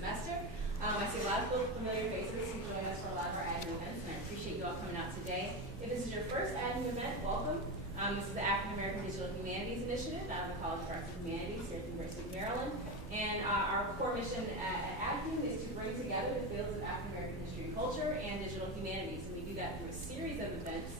semester. I see a lot of familiar faces who join us for a lot of our admin events, and I appreciate you all coming out today. If this is your first admin event, welcome. This is the African American Digital Humanities Initiative out of the College of Arts and Humanities here at the University of Maryland. And our core mission at AFHUM is to bring together the fields of African American history and culture and digital humanities. And we do that through a series of events,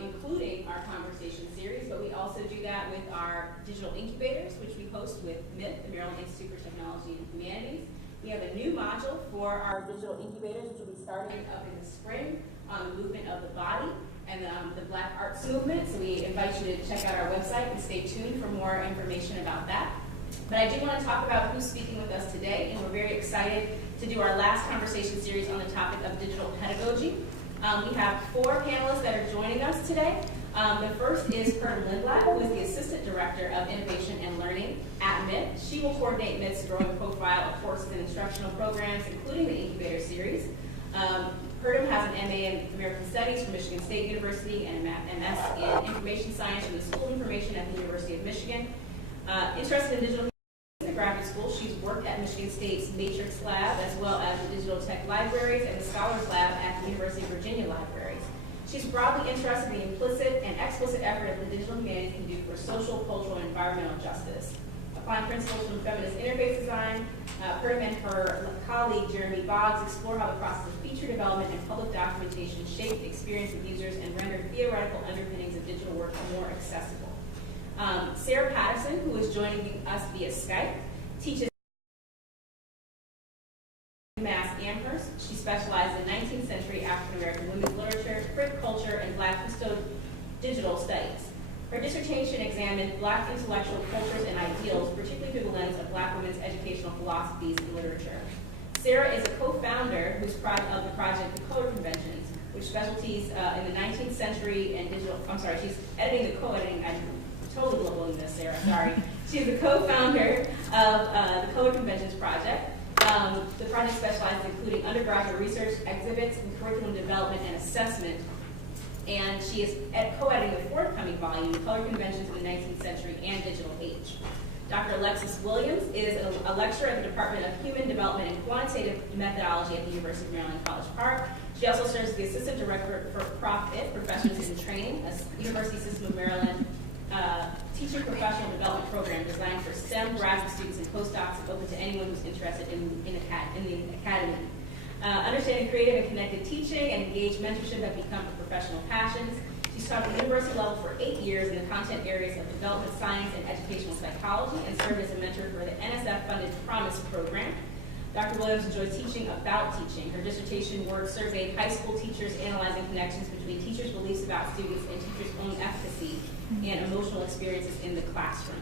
including our conversation series, but we also do that with our digital incubators, which we host with MIT, the Maryland Institute for Technology and Humanities. We have a new module for our digital incubators, which will be starting up in the spring on the movement of the body and the Black arts movement. So we invite you to check out our website and stay tuned for more information about that. But I do want to talk about who's speaking with us today, and we're very excited to do our last conversation series on the topic of digital pedagogy. We have 4 panelists that are joining us today. The first is Perdam Lindblad, who is the Assistant Director of Innovation and Learning at MIT. She will coordinate MIT's growing profile of courses and instructional programs, including the Incubator Series. Perdam has an MA in American Studies from Michigan State University and an MS in Information Science from the School of Information at the University of Michigan. Interested in digital in the graduate school, she's worked at Michigan State's Matrix Lab, as well as the Digital Tech Libraries and the Scholars Lab at the University of Virginia Libraries. She's broadly interested in the implicit and explicit effort of the digital humanities can do for social, cultural, and environmental justice. Applying principles from feminist interface design, Perdam and her colleague Jeremy Boggs explore how the process of feature development and public documentation shape the experience of users and render theoretical underpinnings of digital work more accessible. Sarah Patterson, who is joining us via Skype, teaches Mass Amherst. She specializes in 19th century African American women's literature, print culture, and Black digital studies. Her dissertation examined Black intellectual cultures and ideals, particularly through the lens of Black women's educational philosophies and literature. Sarah is a co-founder of the project The Color Conventions, which specialties in the 19th century and digital. I'm sorry, she's editing the co-editing. I'm totally globalizing this, Sarah. Sorry. She's the co-founder of the Color Conventions project. The project specializes in including undergraduate research, exhibits, and curriculum development and assessment. And she is co-editing the forthcoming volume, Color Conventions in the 19th Century and Digital Age. Dr. Alexis Williams is a lecturer at the Department of Human Development and Quantitative Methodology at the University of Maryland, College Park. She also serves as the Assistant Director for Prof-IT, Professionals in Training, a University System of Maryland teaching professional development program designed for STEM graduate students and postdocs and open to anyone who's interested in the academy. Understanding creative and connected teaching and engaged mentorship have become her professional passions. She's taught at the university level for 8 years in the content areas of development science and educational psychology and served as a mentor for the NSF-funded Promise program. Dr. Williams enjoys teaching about teaching. Her dissertation work surveyed high school teachers analyzing connections between teachers' beliefs about students and teachers' own efficacy and emotional experiences in the classroom.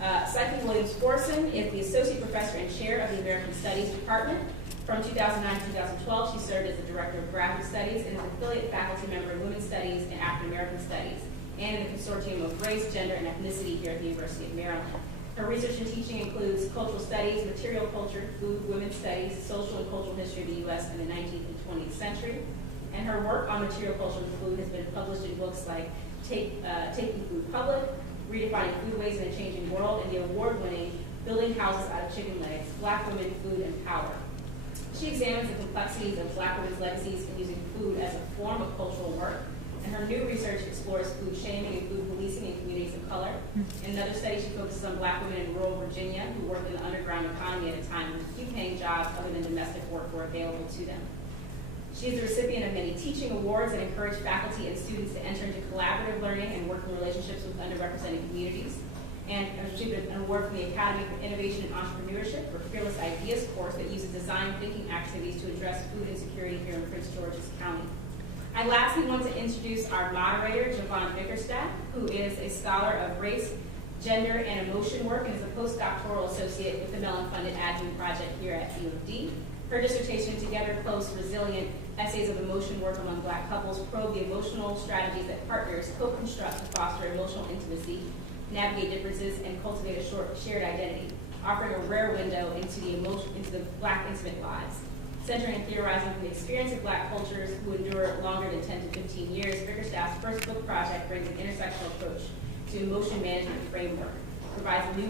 Psyche Williams-Forson is the Associate Professor and Chair of the American Studies Department. From 2009 to 2012, she served as the Director of Graduate Studies and is an affiliate faculty member in Women's Studies and African American Studies, and in the Consortium of Race, Gender, and Ethnicity here at the University of Maryland. Her research and teaching includes cultural studies, material culture, food, women's studies, social and cultural history of the U.S. in the 19th and 20th century. And her work on material culture and food has been published in books like Taking Food Public, Redefining Foodways in a Changing World, and the award-winning Building Houses Out of Chicken Legs, Black Women, Food, and Power. She examines the complexities of Black women's legacies in using food as a form of cultural work, and her new research explores food shaming and food policing in communities of color. In another study, she focuses on Black women in rural Virginia who worked in the underground economy at a time when few paying jobs other than domestic work were available to them. She is the recipient of many teaching awards that encourage faculty and students to enter into collaborative learning and working relationships with underrepresented communities. And received an award from the Academy for Innovation and Entrepreneurship for Fearless Ideas course that uses design thinking activities to address food insecurity here in Prince George's County. I lastly want to introduce our moderator, Javon Bickerstaff, who is a scholar of race, gender, and emotion work and is a postdoctoral associate with the Mellon-funded Adjunct Project here at UMD. Her dissertation, Together Close, Resilient, Essays of Emotion Work Among Black Couples, probe the emotional strategies that partners co-construct to foster emotional intimacy, navigate differences, and cultivate a shared identity, offering a rare window into the Black intimate lives. Centering and theorizing from the experience of Black cultures who endure longer than 10 to 15 years, Bickerstaff's first book project brings an intersectional approach to emotion management framework. provides a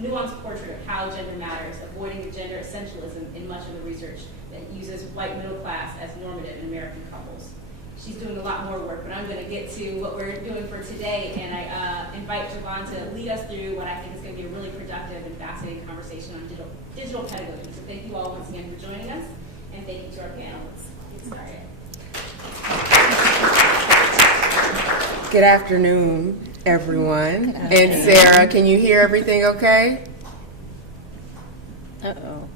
nuanced portrait of how gender matters, avoiding the gender essentialism in much of the research that uses white middle class as normative in American couples. She's doing a lot more work, but I'm going to get to what we're doing for today, and I invite Javon to lead us through what I think is going to be a really productive and fascinating conversation on digital pedagogy. So thank you all once again for joining us, and thank you to our panel. Let's get started. Good afternoon, everyone. Good afternoon. And Sarah, can you hear everything okay? Uh-oh.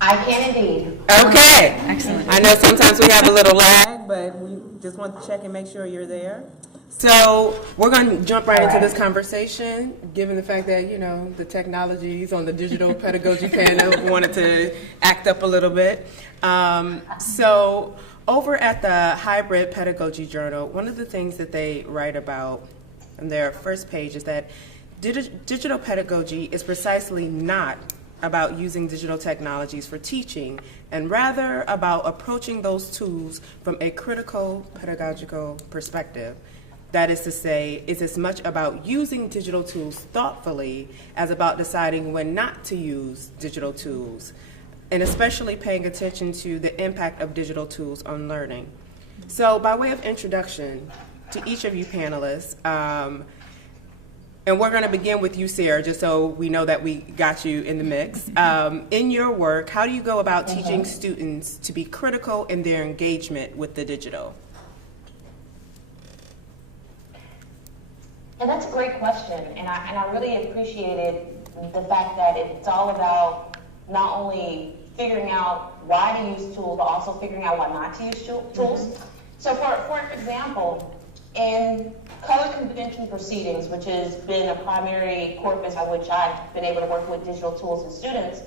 I can indeed. Okay. Excellent. I know sometimes we have a little lag, but we just want to check and make sure you're there. So we're going to jump right into this conversation, given the fact that, you know, the technologies on the digital pedagogy panel wanted to act up a little bit. So over at the Hybrid Pedagogy Journal, one of the things that they write about on their first page is that digital pedagogy is precisely not about using digital technologies for teaching, and rather about approaching those tools from a critical pedagogical perspective. That is to say, it's as much about using digital tools thoughtfully as about deciding when not to use digital tools, and especially paying attention to the impact of digital tools on learning. So by way of introduction to each of you panelists, and we're going to begin with you, Sarah, just so we know that we got you in the mix. In your work, how do you go about teaching students to be critical in their engagement with the digital? And that's a great question, and I really appreciated the fact that it's all about not only figuring out why to use tools, but also figuring out why not to use tools. So for example, in color convention proceedings, which has been a primary corpus by which I've been able to work with digital tools and students,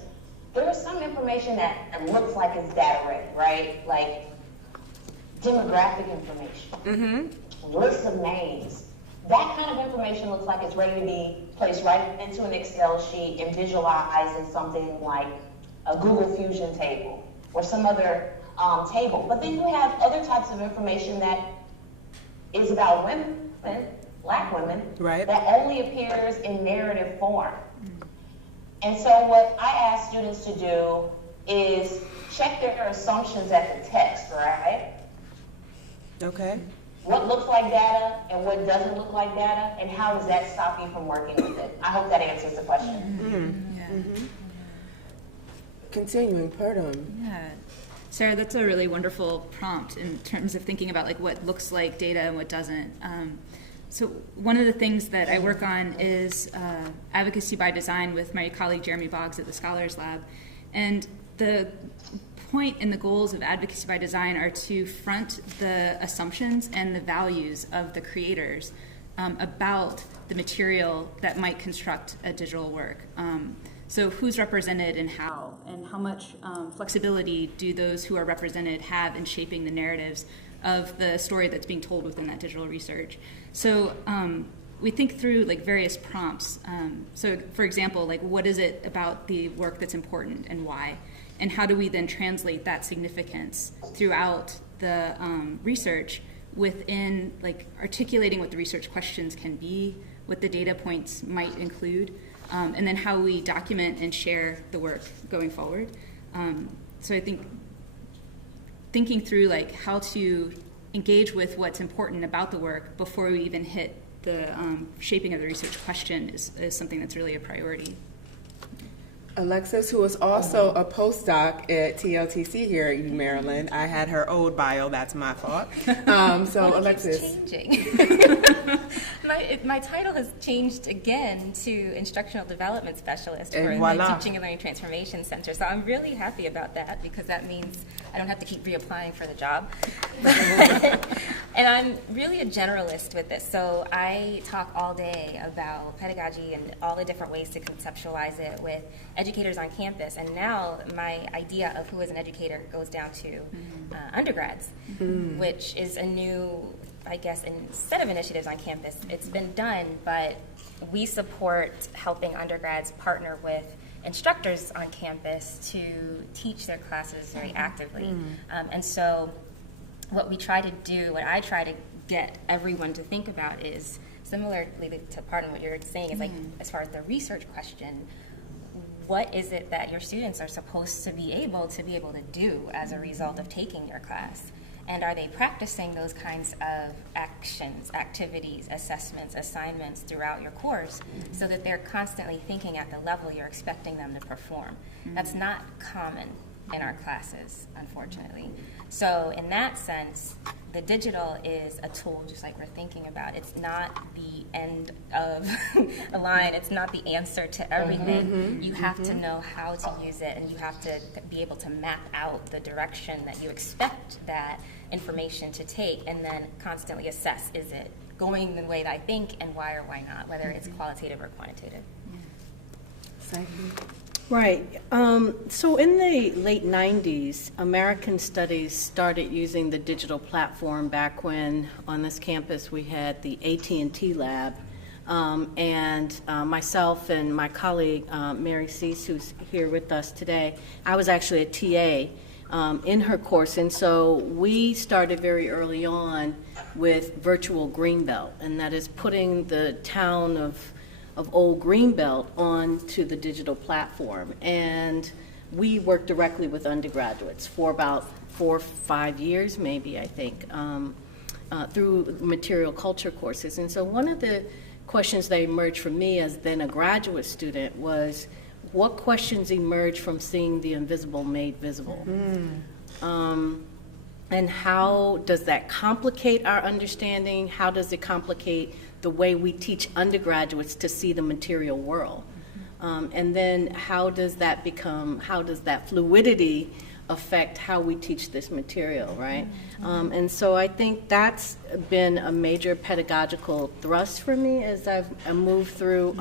there is some information that looks like it's data ready, right? Like demographic information, lists of names. That kind of information looks like it's ready to be placed right into an Excel sheet and visualized in something like a Google Fusion table or some other table. But then you have other types of information that is about women, Black women, right, that only appears in narrative form. And so what I ask students to do is check their assumptions at the text, right? Okay. What looks like data and what doesn't look like data, and how does that stop you from working with it? I hope that answers the question. Continuing, pardon. Yeah. Sarah, that's a really wonderful prompt in terms of thinking about like what looks like data and what doesn't. So one of the things that I work on is advocacy by design with my colleague Jeremy Boggs at the Scholars Lab. And the point and the goals of advocacy by design are to front the assumptions and the values of the creators about the material that might construct a digital work. So who's represented and how much flexibility do those who are represented have in shaping the narratives of the story that's being told within that digital research. So we think through like various prompts. So for example, like what is it about the work that's important and why? And how do we then translate that significance throughout the research within like articulating what the research questions can be, what the data points might include, and then how we document and share the work going forward. So I think thinking through like how to engage with what's important about the work before we even hit the shaping of the research question is something that's really a priority. Alexis, who is also a postdoc at TLTC here at Maryland. I had her old bio, that's my fault. So Alexis. Changing. My title has changed again to Instructional Development Specialist for the Teaching and Learning Transformation Center. So I'm really happy about that because that means I don't have to keep reapplying for the job. And I'm really a generalist with this. So I talk all day about pedagogy and all the different ways to conceptualize it with educators on campus. And now my idea of who is an educator goes down to undergrads, which is a new, I guess, set of initiatives on campus. It's been done, but we support helping undergrads partner with instructors on campus to teach their classes very actively. And so what I try to get everyone to think about is similarly to pardon what you're saying, is like, as far as the research question, what is it that your students are supposed to be able to do as a result of taking your class? And are they practicing those kinds of actions, activities, assessments, assignments throughout your course so that they're constantly thinking at the level you're expecting them to perform? That's not common in our classes, unfortunately. So in that sense, the digital is a tool, just like we're thinking about. It's not the end of a line. It's not the answer to everything. You have to know how to use it, and you have to be able to map out the direction that you expect that information to take, and then constantly assess, is it going the way that I think, and why or why not, whether it's qualitative or quantitative. Right. So in the late 90s, American Studies started using the digital platform back when on this campus we had the AT&T lab. And myself and my colleague, Mary Cease, who's here with us today, I was actually a TA in her course. And so we started very early on with virtual Greenbelt, and that is putting the town of Old Greenbelt onto the digital platform. And we worked directly with undergraduates for about 4 or 5 years, maybe, I think, through material culture courses. And so one of the questions that emerged for me as then a graduate student was, what questions emerged from seeing the invisible made visible? And how does that complicate our understanding? How does it complicate the way we teach undergraduates to see the material world? And then how does that fluidity affect how we teach this material, right? And so I think that's been a major pedagogical thrust for me as I've moved through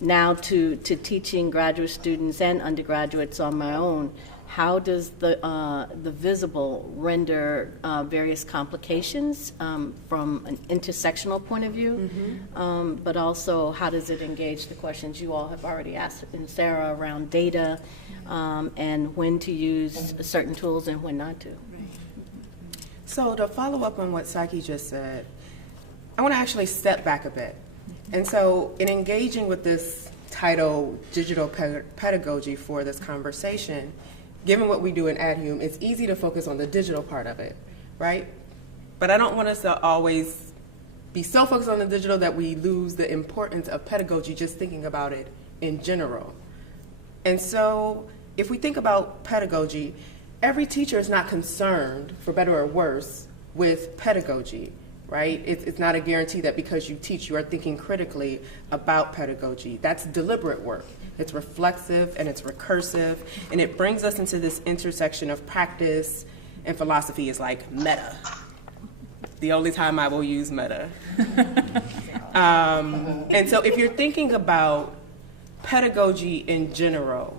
now to teaching graduate students and undergraduates on my own. How does the visible render various complications from an intersectional point of view, but also how does it engage the questions you all have already asked in Sarah around data and when to use certain tools and when not to. So to follow up on what Psyche just said, I want to actually step back a bit. And so in engaging with this title, Digital Pedagogy, for this conversation, given what we do in AdHum, it's easy to focus on the digital part of it, right? But I don't want us to always be so focused on the digital that we lose the importance of pedagogy just thinking about it in general. And so if we think about pedagogy, every teacher is not concerned, for better or worse, with pedagogy, right? It's not a guarantee that because you teach, you are thinking critically about pedagogy. That's deliberate work. It's reflexive and it's recursive, and it brings us into this intersection of practice and philosophy is like meta. The only time I will use meta. And so if you're thinking about pedagogy in general,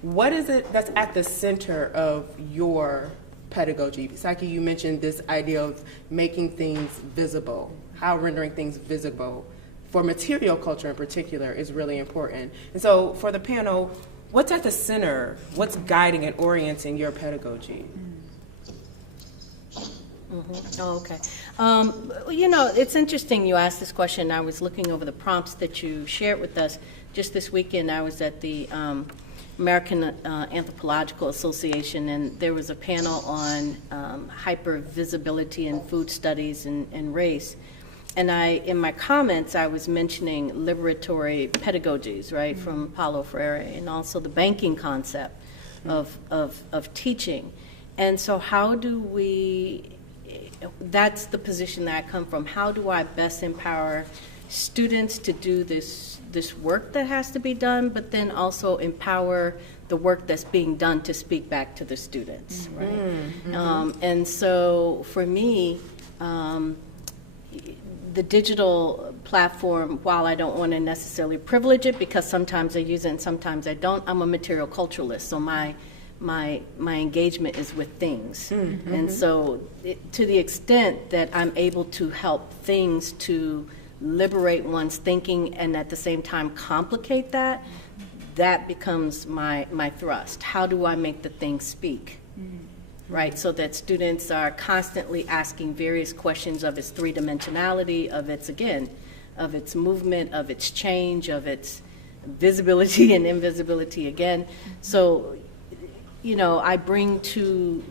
what is it that's at the center of your pedagogy? Psyche, you mentioned this idea of making things visible, how rendering things visible for material culture in particular is really important. And so for the panel, what's at the center? What's guiding and orienting your pedagogy? Oh, okay. You know, it's interesting you asked this question. I was looking over the prompts that you shared with us. Just this weekend, I was at the American Anthropological Association, and there was a panel on hypervisibility in food studies and race. And in my comments, I was mentioning liberatory pedagogies, right, from Paulo Freire, and also the banking concept of teaching. And so how do we, that's the position that I come from, how do I best empower students to do this work that has to be done, but then also empower the work that's being done to speak back to the students, right? And so for me, the digital platform, while I don't want to necessarily privilege it because sometimes I use it and sometimes I don't, I'm a material culturalist, so my engagement is with things. And so to the extent that I'm able to help things to liberate one's thinking and at the same time complicate that, that becomes my thrust. How do I make the thing speak? Right, so that students are constantly asking various questions of its three-dimensionality, of its, again, of its movement, of its change, of its visibility and invisibility again. So, I bring to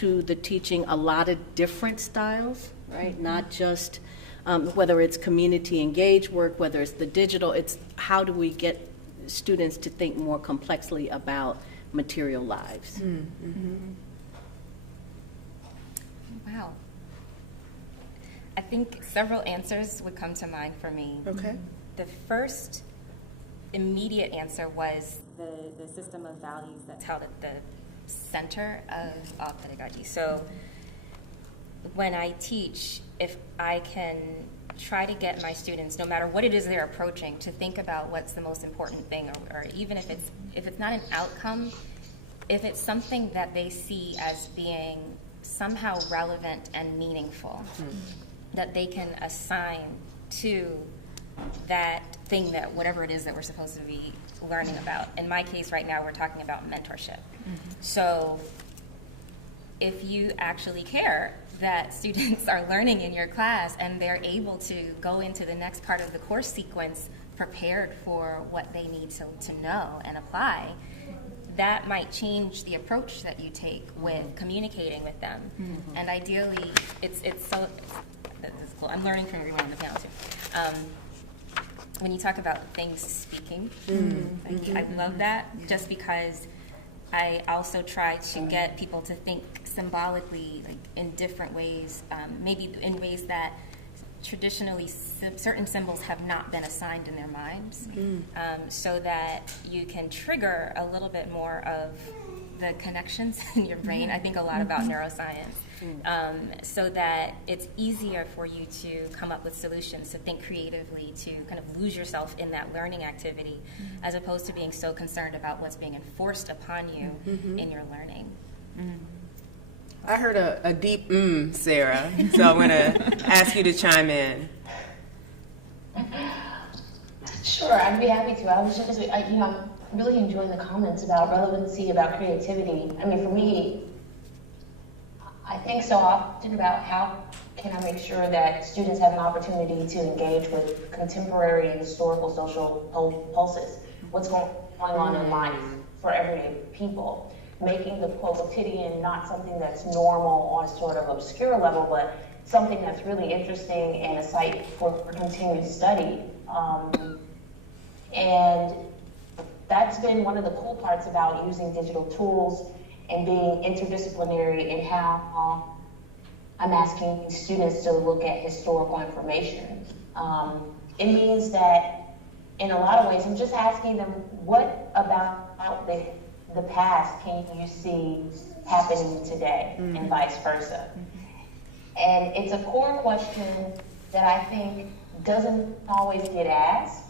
the teaching a lot of different styles, right? Not just whether it's community engaged work, whether it's the digital, it's how do we get students to think more complexly about material lives. Wow. I think several answers would come to mind for me. Okay. The first immediate answer was the system of values that's held at the center of all pedagogy. So when I teach, if I can try to get my students, no matter what it is they're approaching, to think about what's the most important thing, or even if it's not an outcome, if it's something that they see as being somehow relevant and meaningful, that they can assign to that thing, that whatever it is that we're supposed to be learning about. In my case right now, we're talking about mentorship. So if you actually care that students are learning in your class and they're able to go into the next part of the course sequence prepared for what they need to know and apply, that might change the approach that you take with communicating with them. And ideally, it's so, this is cool. I'm learning from everyone on the panel too. When you talk about things speaking, I love that, just because I also try to get people to think symbolically, like in different ways, maybe in ways that traditionally certain symbols have not been assigned in their minds, so that you can trigger a little bit more of the connections in your brain. I think a lot about neuroscience, so that it's easier for you to come up with solutions, to think creatively, to kind of lose yourself in that learning activity, as opposed to being so concerned about what's being enforced upon you in your learning. I heard a deep Sarah, so I'm going to ask you to chime in. Sure, I'd be happy to. I was just, I'm really enjoying the comments about relevancy, about creativity. I mean, for me, I think so often about how can I make sure that students have an opportunity to engage with contemporary and historical social pulses. What's going on in life for everyday people. Making the quotidian not something that's normal on a sort of obscure level, but something that's really interesting and a site for continued study. And that's been one of the cool parts about using digital tools and being interdisciplinary in how I'm asking students to look at historical information. It means that in a lot of ways, I'm just asking them, what about the past can you see happening today, and vice versa? And it's a core question that I think doesn't always get asked.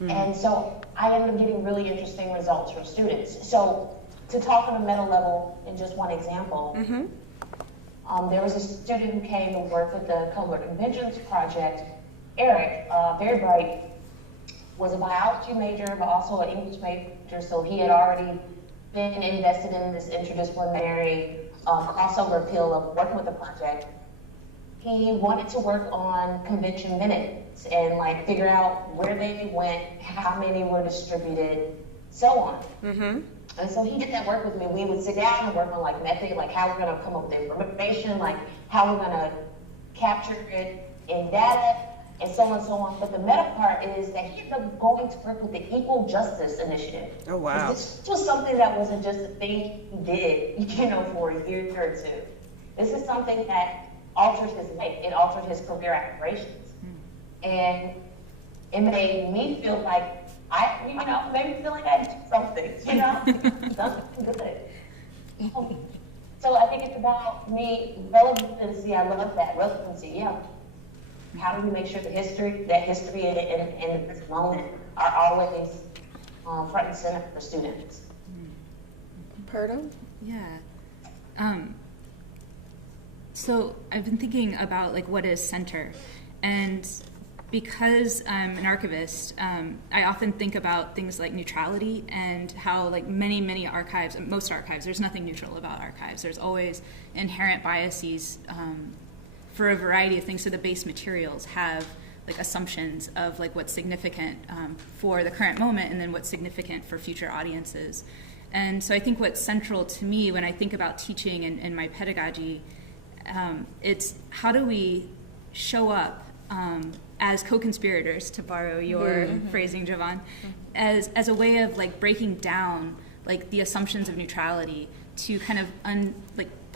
And so I ended up getting really interesting results from students. So to talk on a meta level, in just one example, there was a student who came and worked with the Colbert Conventions Project. Eric, very bright, was a biology major, but also an English major, so he had already been invested in this interdisciplinary crossover appeal of working with the project. He wanted to work on convention minutes and like figure out where they went, how many were distributed, so on. And so he did that work with me. We would sit down and work on like method, like how we're gonna come up with information, like how we're gonna capture it in data, and so on and so on. But the meta part is that he ended up going to work with the Equal Justice Initiative. Oh, wow. This was something that wasn't just a thing he did, for a year or two. This is something that altered his life. It altered his career aspirations. And it made me feel like made me feel like I did something, something good. So I think it's about relevancy. I love that, relevancy, yeah. How do we make sure that history and the moment are always front and center for students? Perdo? Yeah. So I've been thinking about like what is center, and because I'm an archivist, I often think about things like neutrality and how like many archives, most archives, there's nothing neutral about archives. There's always inherent biases for a variety of things. So the base materials have like assumptions of like what's significant for the current moment and then what's significant for future audiences. And so I think what's central to me when I think about teaching and my pedagogy, it's how do we show up as co-conspirators, to borrow your phrasing, Jovan, as a way of like breaking down like the assumptions of neutrality to kind of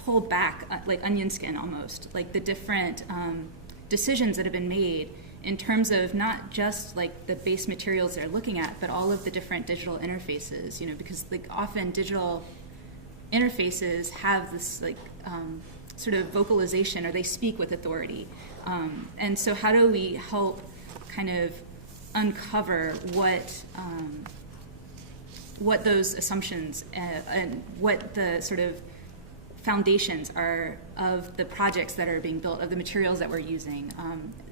pull back like onion skin almost, like the different decisions that have been made in terms of not just like the base materials they're looking at, but all of the different digital interfaces, because like often digital interfaces have this like sort of vocalization, or they speak with authority. And so how do we help kind of uncover what those assumptions and what the sort of foundations are of the projects that are being built, of the materials that we're using,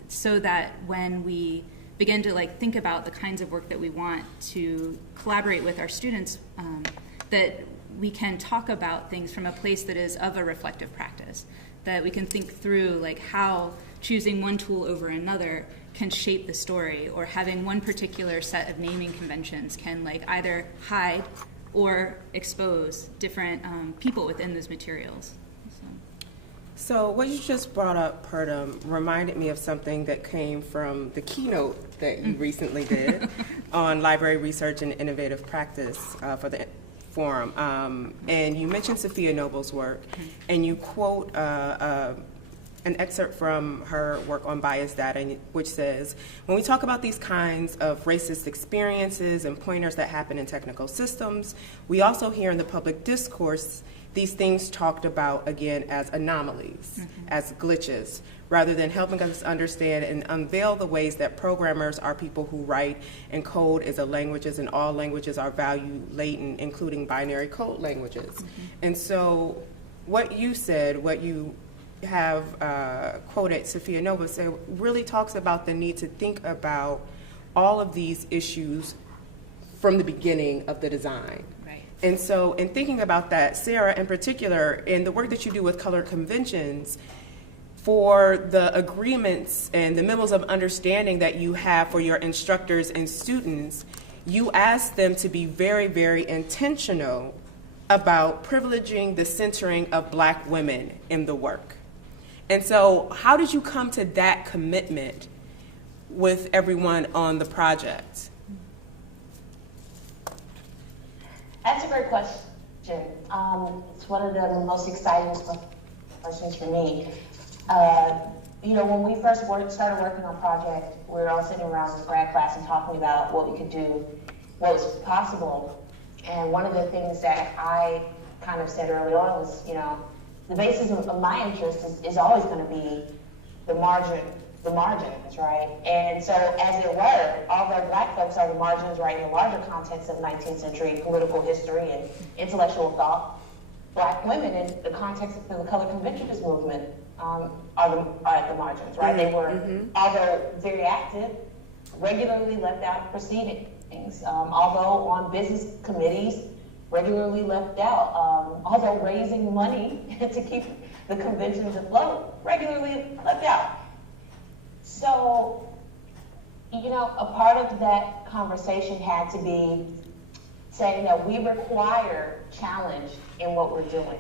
so that when we begin to like think about the kinds of work that we want to collaborate with our students, that we can talk about things from a place that is of a reflective practice, that we can think through like how choosing one tool over another can shape the story, or having one particular set of naming conventions can like either hide or expose different people within those materials. So what you just brought up, Purdom, reminded me of something that came from the keynote that you recently did on library research and innovative practice for the forum. And you mentioned Sophia Noble's work, and you quote an excerpt from her work on bias data, which says, when we talk about these kinds of racist experiences and pointers that happen in technical systems, we also hear in the public discourse these things talked about, again, as anomalies, as glitches, rather than helping us understand and unveil the ways that programmers are people who write and code as a languages, and all languages are value latent, including binary code languages. And so what you said, what you have quoted Sophia Noble say, really talks about the need to think about all of these issues from the beginning of the design. And so in thinking about that, Sarah, in particular, in the work that you do with color conventions, for the agreements and the memos of understanding that you have for your instructors and students, you ask them to be very, very intentional about privileging the centering of Black women in the work. And so how did you come to that commitment with everyone on the project? That's a great question. It's one of the most exciting questions for me. When we first started working on project, we were all sitting around in grad class and talking about what we could do, what was possible. And one of the things that I kind of said early on was, the basis of my interest is always going to be the margins, right? And so as it were, although Black folks are the margins, right, in the larger context of 19th century political history and intellectual thought, Black women in the context of the color conventionist movement are at the margins, right? They were, although very active, regularly left out of proceedings, although on business committees, regularly left out, although raising money to keep the conventions afloat, regularly left out. So, a part of that conversation had to be saying that we require challenge in what we're doing.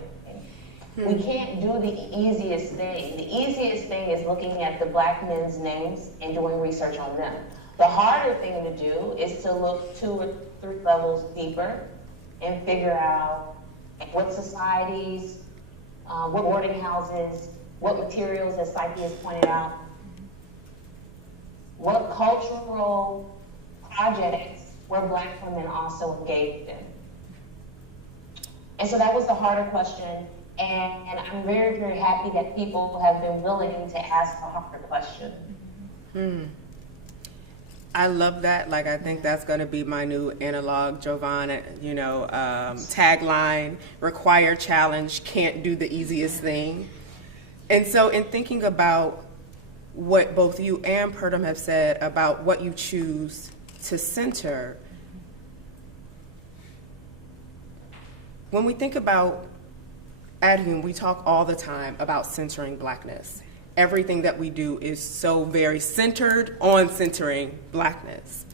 We can't do the easiest thing. The easiest thing is looking at the Black men's names and doing research on them. The harder thing to do is to look 2 or 3 levels deeper and figure out what societies, what boarding houses, what materials, as Psyche has pointed out, what cultural projects were Black women also engaged in. And so that was the harder question, and I'm very, very happy that people have been willing to ask the harder question. I love that. I think that's going to be my new analog, Jovan, tagline, require challenge, can't do the easiest thing. And so in thinking about what both you and Purdom have said about what you choose to center, when we think about at Hume, we talk all the time about centering Blackness. everything that we do is so very centered on centering Blackness.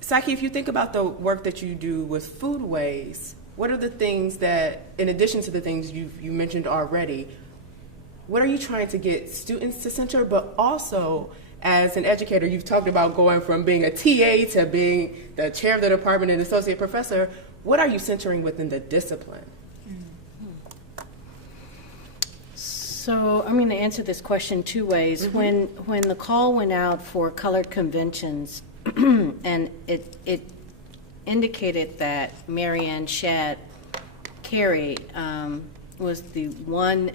Saki, if you think about the work that you do with foodways, what are the things that, in addition to the things you mentioned already, what are you trying to get students to center, but also as an educator, you've talked about going from being a TA to being the chair of the department and associate professor. What are you centering within the discipline? So I'm going to answer this question two ways. When the call went out for colored conventions, and it indicated that Marianne Shad Carey was the one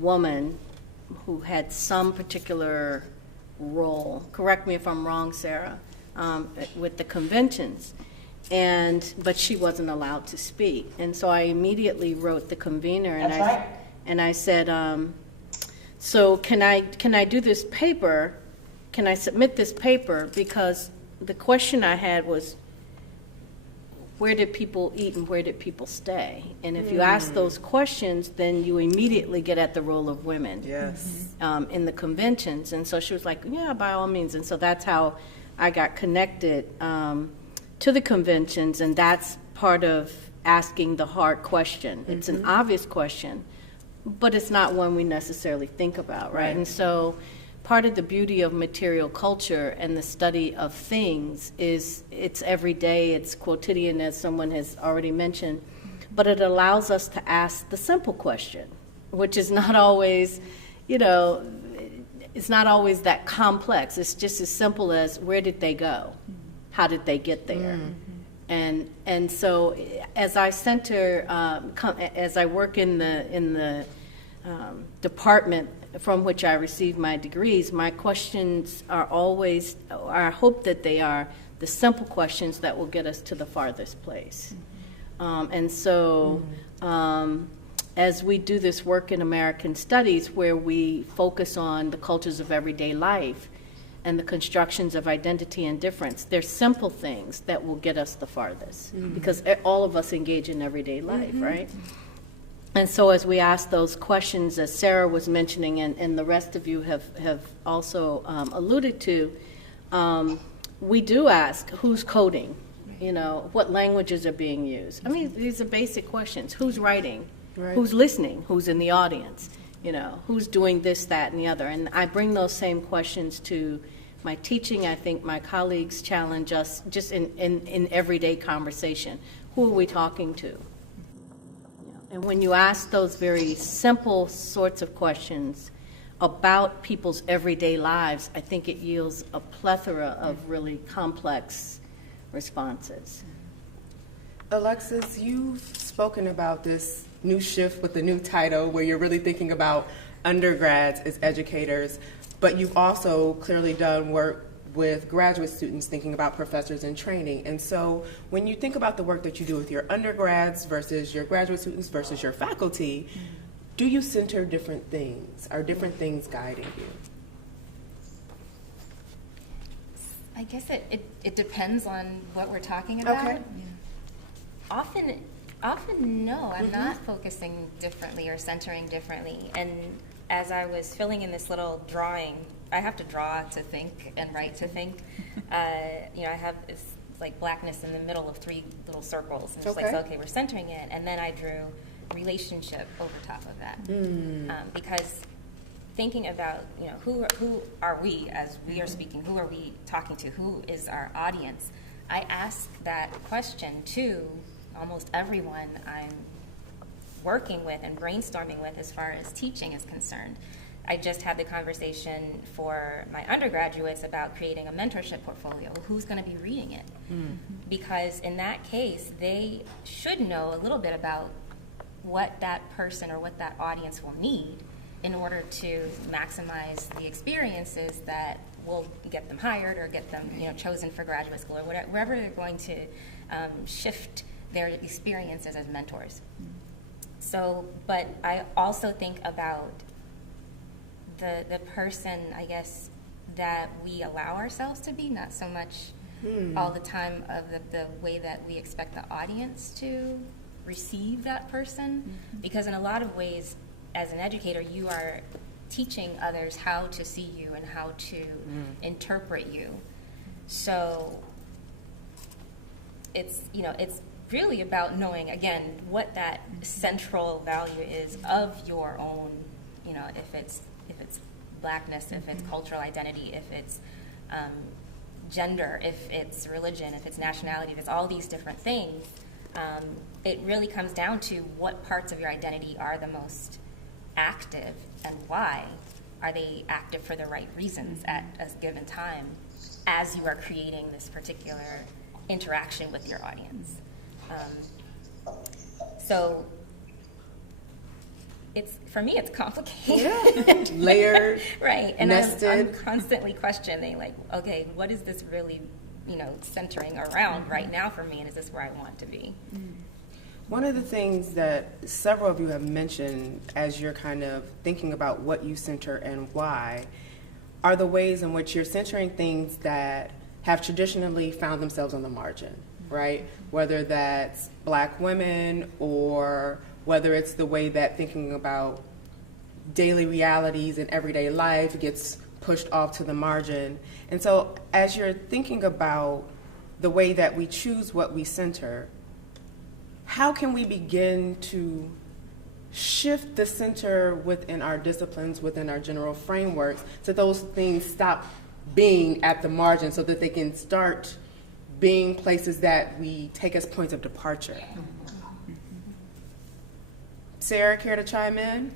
woman who had some particular role, correct me if I'm wrong, Sarah, with the conventions, but she wasn't allowed to speak. And so I immediately wrote the convener, and I said, so can I do this paper? Can I submit this paper? Because the question I had was, where did people eat and where did people stay? And if you ask those questions, then you immediately get at the role of women in the conventions. And so she was like, yeah, by all means. And so that's how I got connected to the conventions, and that's part of asking the hard question. It's an obvious question, but it's not one we necessarily think about, right? And so part of the beauty of material culture and the study of things is it's everyday, it's quotidian, as someone has already mentioned, but it allows us to ask the simple question, which is not always, it's not always that complex. It's just as simple as, where did they go? How did they get there? And so as I center, as I work in the department from which I received my degrees, my questions are always, or I hope that they are, the simple questions that will get us to the farthest place. And so as we do this work in American Studies, where we focus on the cultures of everyday life and the constructions of identity and difference, they're simple things that will get us the farthest, because all of us engage in everyday life, right? And so as we ask those questions, as Sarah was mentioning, and the rest of you have also alluded to, we do ask, who's coding? What languages are being used? I mean, these are basic questions. Who's writing? Right. Who's listening? Who's in the audience? Who's doing this, that, and the other? And I bring those same questions to my teaching. I think my colleagues challenge us just in everyday conversation. Who are we talking to? And when you ask those very simple sorts of questions about people's everyday lives, I think it yields a plethora of really complex responses. Alexis, you've spoken about this new shift with the new title, where you're really thinking about undergrads as educators, but you've also clearly done work with graduate students thinking about professors in training. And so when you think about the work that you do with your undergrads versus your graduate students versus your faculty, do you center different things? Are different things guiding you? I guess it depends on what we're talking about. Okay. Often no, I'm not focusing differently or centering differently. And as I was filling in this little drawing, I have to draw to think and write to think. I have this like Blackness in the middle of three little circles, and just like, so, okay, we're centering it, and then I drew relationship over top of that, because thinking about who are we as we are speaking, who are we talking to, who is our audience? I ask that question to almost everyone I'm working with and brainstorming with as far as teaching is concerned. I just had the conversation for my undergraduates about creating a mentorship portfolio. Who's going to be reading it? Because in that case, they should know a little bit about what that person or what that audience will need in order to maximize the experiences that will get them hired or get them chosen for graduate school or wherever they're going to shift their experiences as mentors. So, but I also think about the person, I guess, that we allow ourselves to be, not so much all the time of the way that we expect the audience to receive that person. Because in a lot of ways, as an educator, you are teaching others how to see you and how to interpret you. So it's really about knowing, again, what that central value is of your own, if it's blackness, if it's cultural identity, if it's gender, if it's religion, if it's nationality, if it's all these different things. It really comes down to what parts of your identity are the most active and why. Are they active for the right reasons at a given time as you are creating this particular interaction with your audience? So for me, it's complicated. Yeah. Layered, right. And nested. I'm constantly questioning, like, okay, what is this really, centering around right now for me, and is this where I want to be? One of the things that several of you have mentioned as you're kind of thinking about what you center and why are the ways in which you're centering things that have traditionally found themselves on the margin, right? Whether that's Black women or whether it's the way that thinking about daily realities and everyday life gets pushed off to the margin. And so as you're thinking about the way that we choose what we center, how can we begin to shift the center within our disciplines, within our general frameworks, so those things stop being at the margin so that they can start being places that we take as points of departure? Sarah, care to chime in?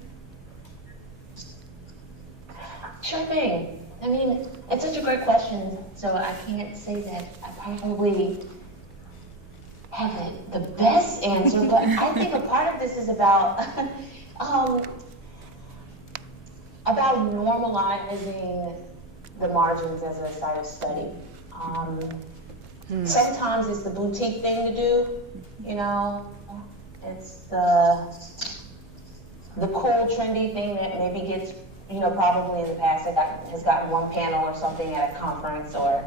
Sure thing. I mean, it's such a great question, so I can't say that I probably have the best answer, but I think a part of this is about normalizing the margins as a site of study. Sometimes it's the boutique thing to do, it's the cool, trendy thing that maybe gets, probably in the past has gotten one panel or something at a conference, or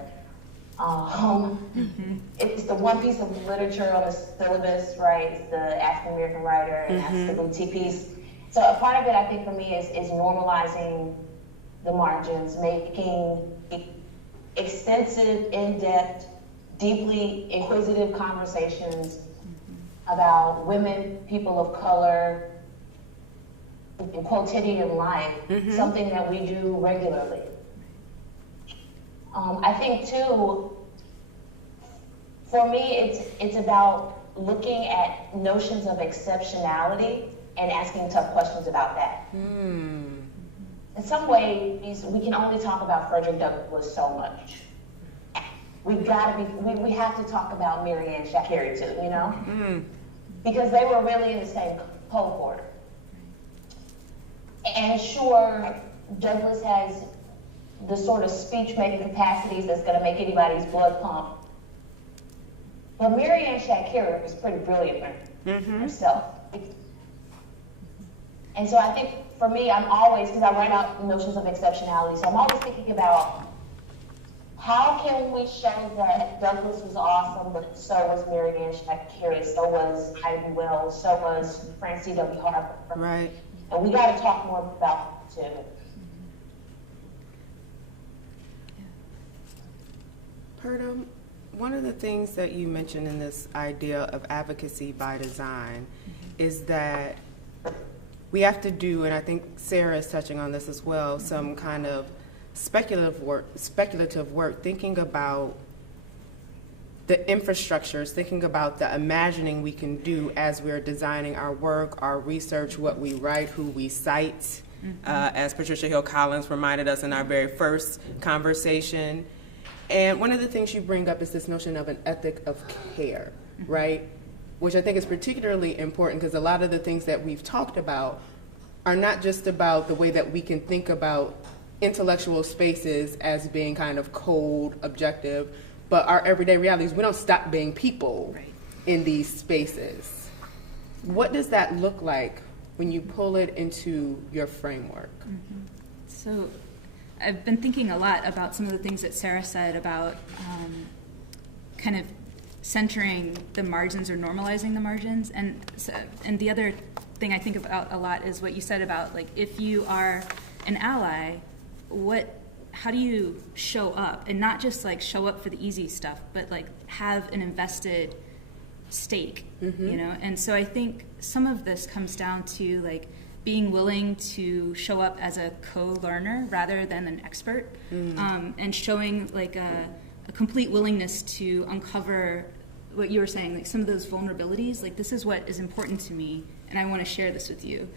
it's the one piece of literature on the syllabus, right? It's the African American writer, and that's the boutique piece. So a part of it, I think, for me is normalizing the margins, making extensive, in-depth, deeply inquisitive conversations about women, people of color, and quotidian life, something that we do regularly. I think too, for me, it's about looking at notions of exceptionality and asking tough questions about that. In some ways, we can only talk about Frederick Douglass so much. We have to talk about Mary Ann Shakiri too, because they were really in the same cohort. And sure, Douglass has the sort of speech-making capacities that's going to make anybody's blood pump. But Mary Ann Shakiri was pretty brilliant herself. And so I think for me, I'm always, because I write out notions of exceptionality, so I'm always thinking about how can we show that Douglass was awesome, but so was Mary Ann Shakiri, so was Ivy Wells, so was Frances W. Harper. Right. And we got to talk more about that too. Purdom, one of the things that you mentioned in this idea of advocacy by design is that we have to do, and I think Sarah is touching on this as well, some kind of speculative work, thinking about the infrastructures, thinking about the imagining we can do as we're designing our work, our research, what we write, who we cite, as Patricia Hill Collins reminded us in our very first conversation. And one of the things you bring up is this notion of an ethic of care, right? Which I think is particularly important because a lot of the things that we've talked about are not just about the way that we can think about intellectual spaces as being kind of cold, objective, but our everyday realities. We don't stop being people in these spaces. What does that look like when you pull it into your framework? So I've been thinking a lot about some of the things that Sarah said about kind of centering the margins or normalizing the margins, and the other thing I think about a lot is what you said about, like, if you are an ally, how do you show up, and not just like show up for the easy stuff, but like have an invested stake, you know? And so I think some of this comes down to like being willing to show up as a co-learner rather than an expert, and showing like a complete willingness to uncover what you were saying, like some of those vulnerabilities, like this is what is important to me and I want to share this with you.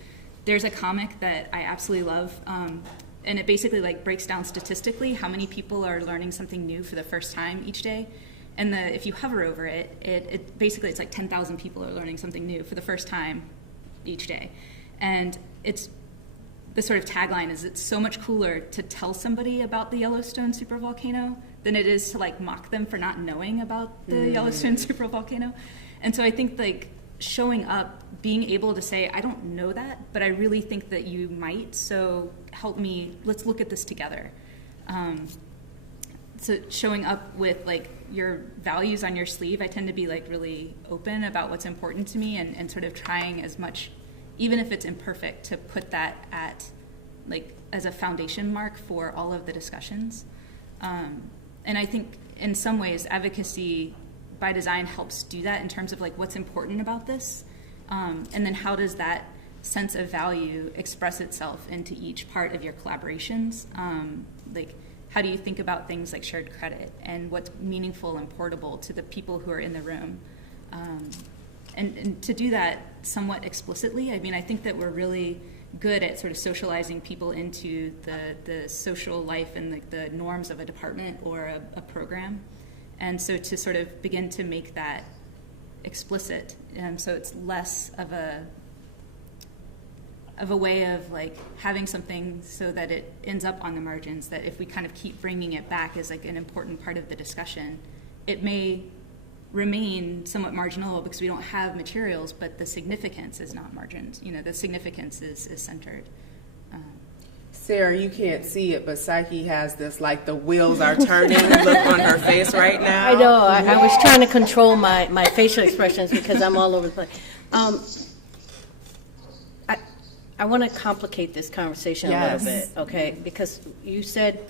There's a comic that I absolutely love, and it basically like breaks down statistically how many people are learning something new for the first time each day. And if you hover over it, it basically it's like 10,000 people are learning something new for the first time each day. And it's the sort of tagline is it's so much cooler to tell somebody about the Yellowstone supervolcano than it is to like mock them for not knowing about the Yellowstone supervolcano. And so I think like showing up, being able to say, I don't know that, but I really think that you might, so help me, let's look at this together. So showing up with like your values on your sleeve, I tend to be like really open about what's important to me, and sort of trying as much, even if it's imperfect, to put that at like as a foundation mark for all of the discussions. And I think in some ways advocacy by design helps do that in terms of like what's important about this, and then how does that sense of value express itself into each part of your collaborations. Like how do you think about things like shared credit and what's meaningful and portable to the people who are in the room? And to do that somewhat explicitly, I mean, I think that we're really good at sort of socializing people into the social life and the norms of a department or a program. And so to sort of begin to make that explicit, so it's less of a way of like having something so that it ends up on the margins, that if we kind of keep bringing it back as like an important part of the discussion, it may remain somewhat marginal because we don't have materials, but the significance is not margined. You know, the significance is centered. Sarah, you can't see it, but Psyche has this like the wheels are turning look on her face right now. I know. I was trying to control my facial expressions because I'm all over the place. I want to complicate this conversation a little bit, okay? Because you said,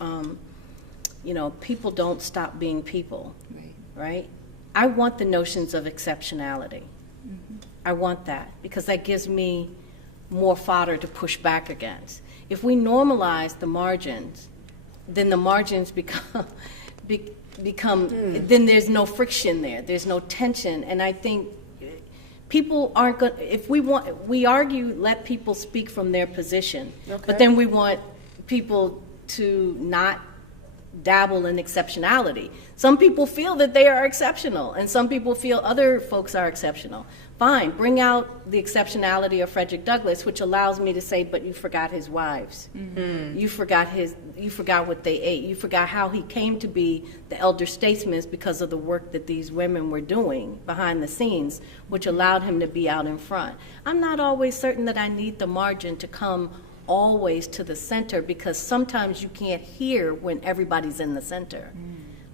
you know, people don't stop being people, right? I want the notions of exceptionality. I want that because that gives me more fodder to push back against. If we normalize the margins, then the margins become then there's no friction there. There's no tension, and I think people aren't going. If we argue, let people speak from their position, but then we want people to not dabble in exceptionality. Some people feel that they are exceptional, and some people feel other folks are exceptional. Fine, bring out the exceptionality of Frederick Douglass, which allows me to say, but you forgot his wives. You forgot what they ate. You forgot how he came to be the elder statesman because of the work that these women were doing behind the scenes, which allowed him to be out in front. I'm not always certain that I need the margin to come always to the center, because sometimes you can't hear when everybody's in the center.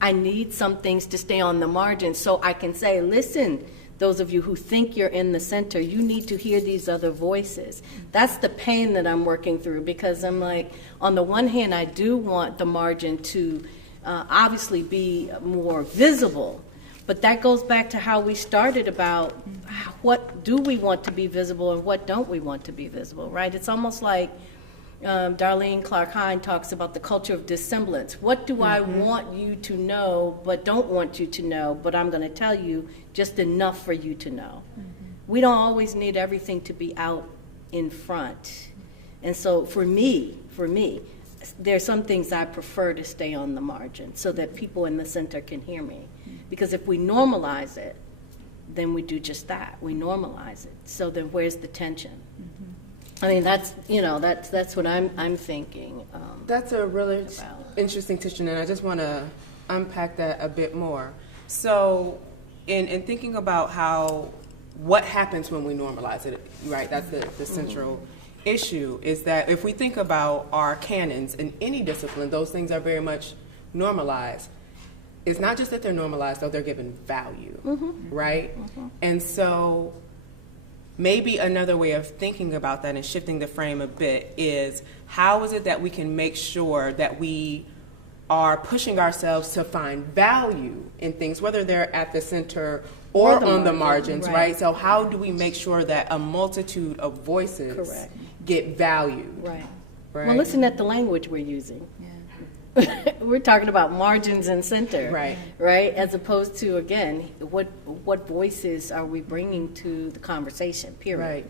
I need some things to stay on the margin so I can say, listen, those of you who think you're in the center, you need to hear these other voices. That's the pain that I'm working through, because I'm like, on the one hand, I do want the margin to obviously be more visible, but that goes back to how we started about what do we want to be visible and what don't we want to be visible, right? It's almost like Darlene Clark-Hine talks about the culture of dissemblance. What do I want you to know but don't want you to know, but I'm going to tell you just enough for you to know? We don't always need everything to be out in front. And so for me, there's some things I prefer to stay on the margin so that people in the center can hear me. Because if we normalize it, then we do just that. We normalize it. So then where's the tension? I mean, that's what I'm thinking. That's a really about. interesting tension, and I just want to unpack that a bit more. So in thinking about what happens when we normalize it, right, that's the central issue, is that if we think about our canons in any discipline, those things are very much normalized. It's not just that they're normalized, though, they're given value, right? And so maybe another way of thinking about that and shifting the frame a bit is, how is it that we can make sure that we are pushing ourselves to find value in things, whether they're at the center or on the margins, right? So how do we make sure that a multitude of voices get value? Right. Right. Well, listen at the language we're using. We're talking about margins and center, right? As opposed to, again, what voices are we bringing to the conversation, period.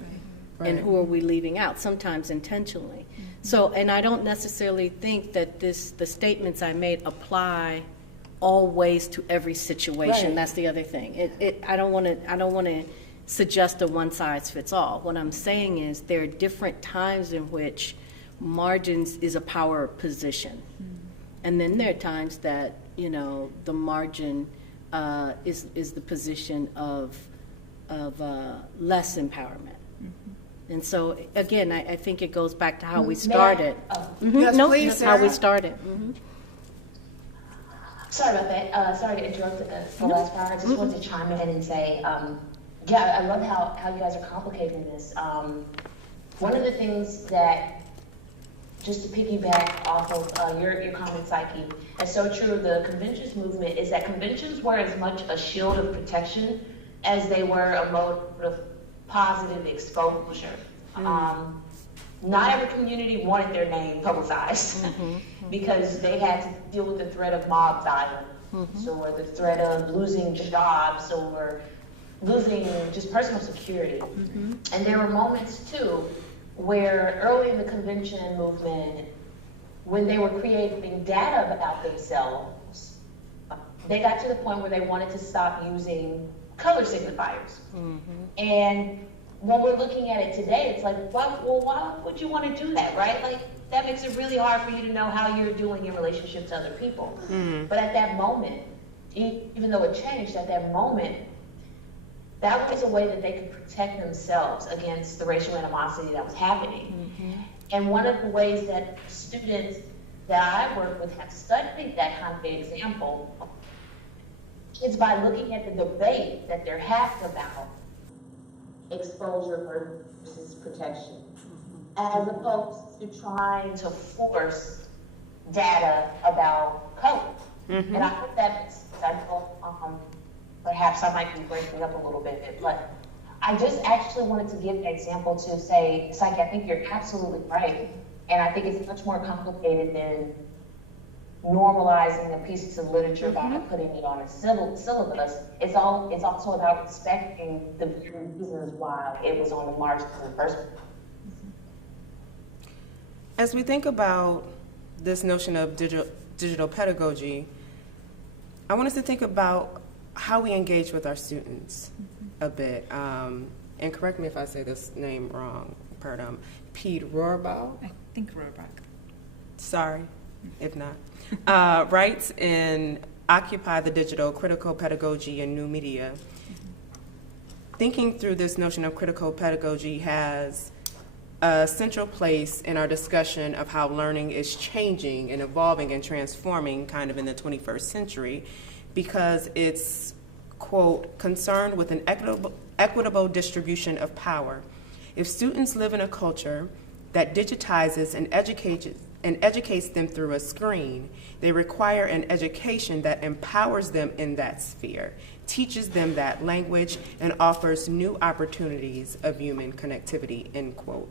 Right. And who are we leaving out, sometimes intentionally. So, and I don't necessarily think that the statements I made apply always to every situation. Right. That's the other thing. I don't want to suggest a one size fits all. What I'm saying is there are different times in which margins is a power position. And then there are times that, you know, the margin is the position of less empowerment. And so, again, I think it goes back to how we started. Yes, please, how we started. Sorry about that. Sorry to interrupt the last part. I just wanted to chime in and say, yeah, I love how you guys are complicating this. One of the things that, just to piggyback off of your comment, Psyche, that's so true of the conventions movement, is that conventions were as much a shield of protection as they were a mode of positive exposure. Not every community wanted their name publicized because they had to deal with the threat of mob violence, or the threat of losing jobs, or losing just personal security. And there were moments too where early in the convention movement, when they were creating data about themselves, they got to the point where they wanted to stop using color signifiers. And when we're looking at it today, it's like, why would you want to do that, right? Like, that makes it really hard for you to know how you're doing in relationship to other people. But at that moment, even though it changed, at that moment, that was a way that they could protect themselves against the racial animosity that was happening. And one of the ways that students that I work with have studied that kind of example is by looking at the debate that they're having about exposure versus protection, as opposed to trying to force data about color. And I hope that makes sense. Perhaps I might be breaking up a little bit, but I just actually wanted to give an example to say, Psyche, I think you're absolutely right. And I think it's much more complicated than normalizing a piece of literature by putting it on a syllabus. It's also about respecting the reasons why it was on the margins in the first place. As we think about this notion of digital pedagogy, I want us to think about how we engage with our students a bit. And correct me if I say this name wrong, pardon. Pete Rohrbaugh? I think Rohrbach. Sorry, if not. Writes in Occupy the Digital, Critical Pedagogy and New Media. Thinking through this notion of critical pedagogy has a central place in our discussion of how learning is changing and evolving and transforming kind of in the 21st century, because it's, quote, concerned with an equitable distribution of power. If students live in a culture that digitizes and educates them through a screen, they require an education that empowers them in that sphere, teaches them that language, and offers new opportunities of human connectivity, end quote.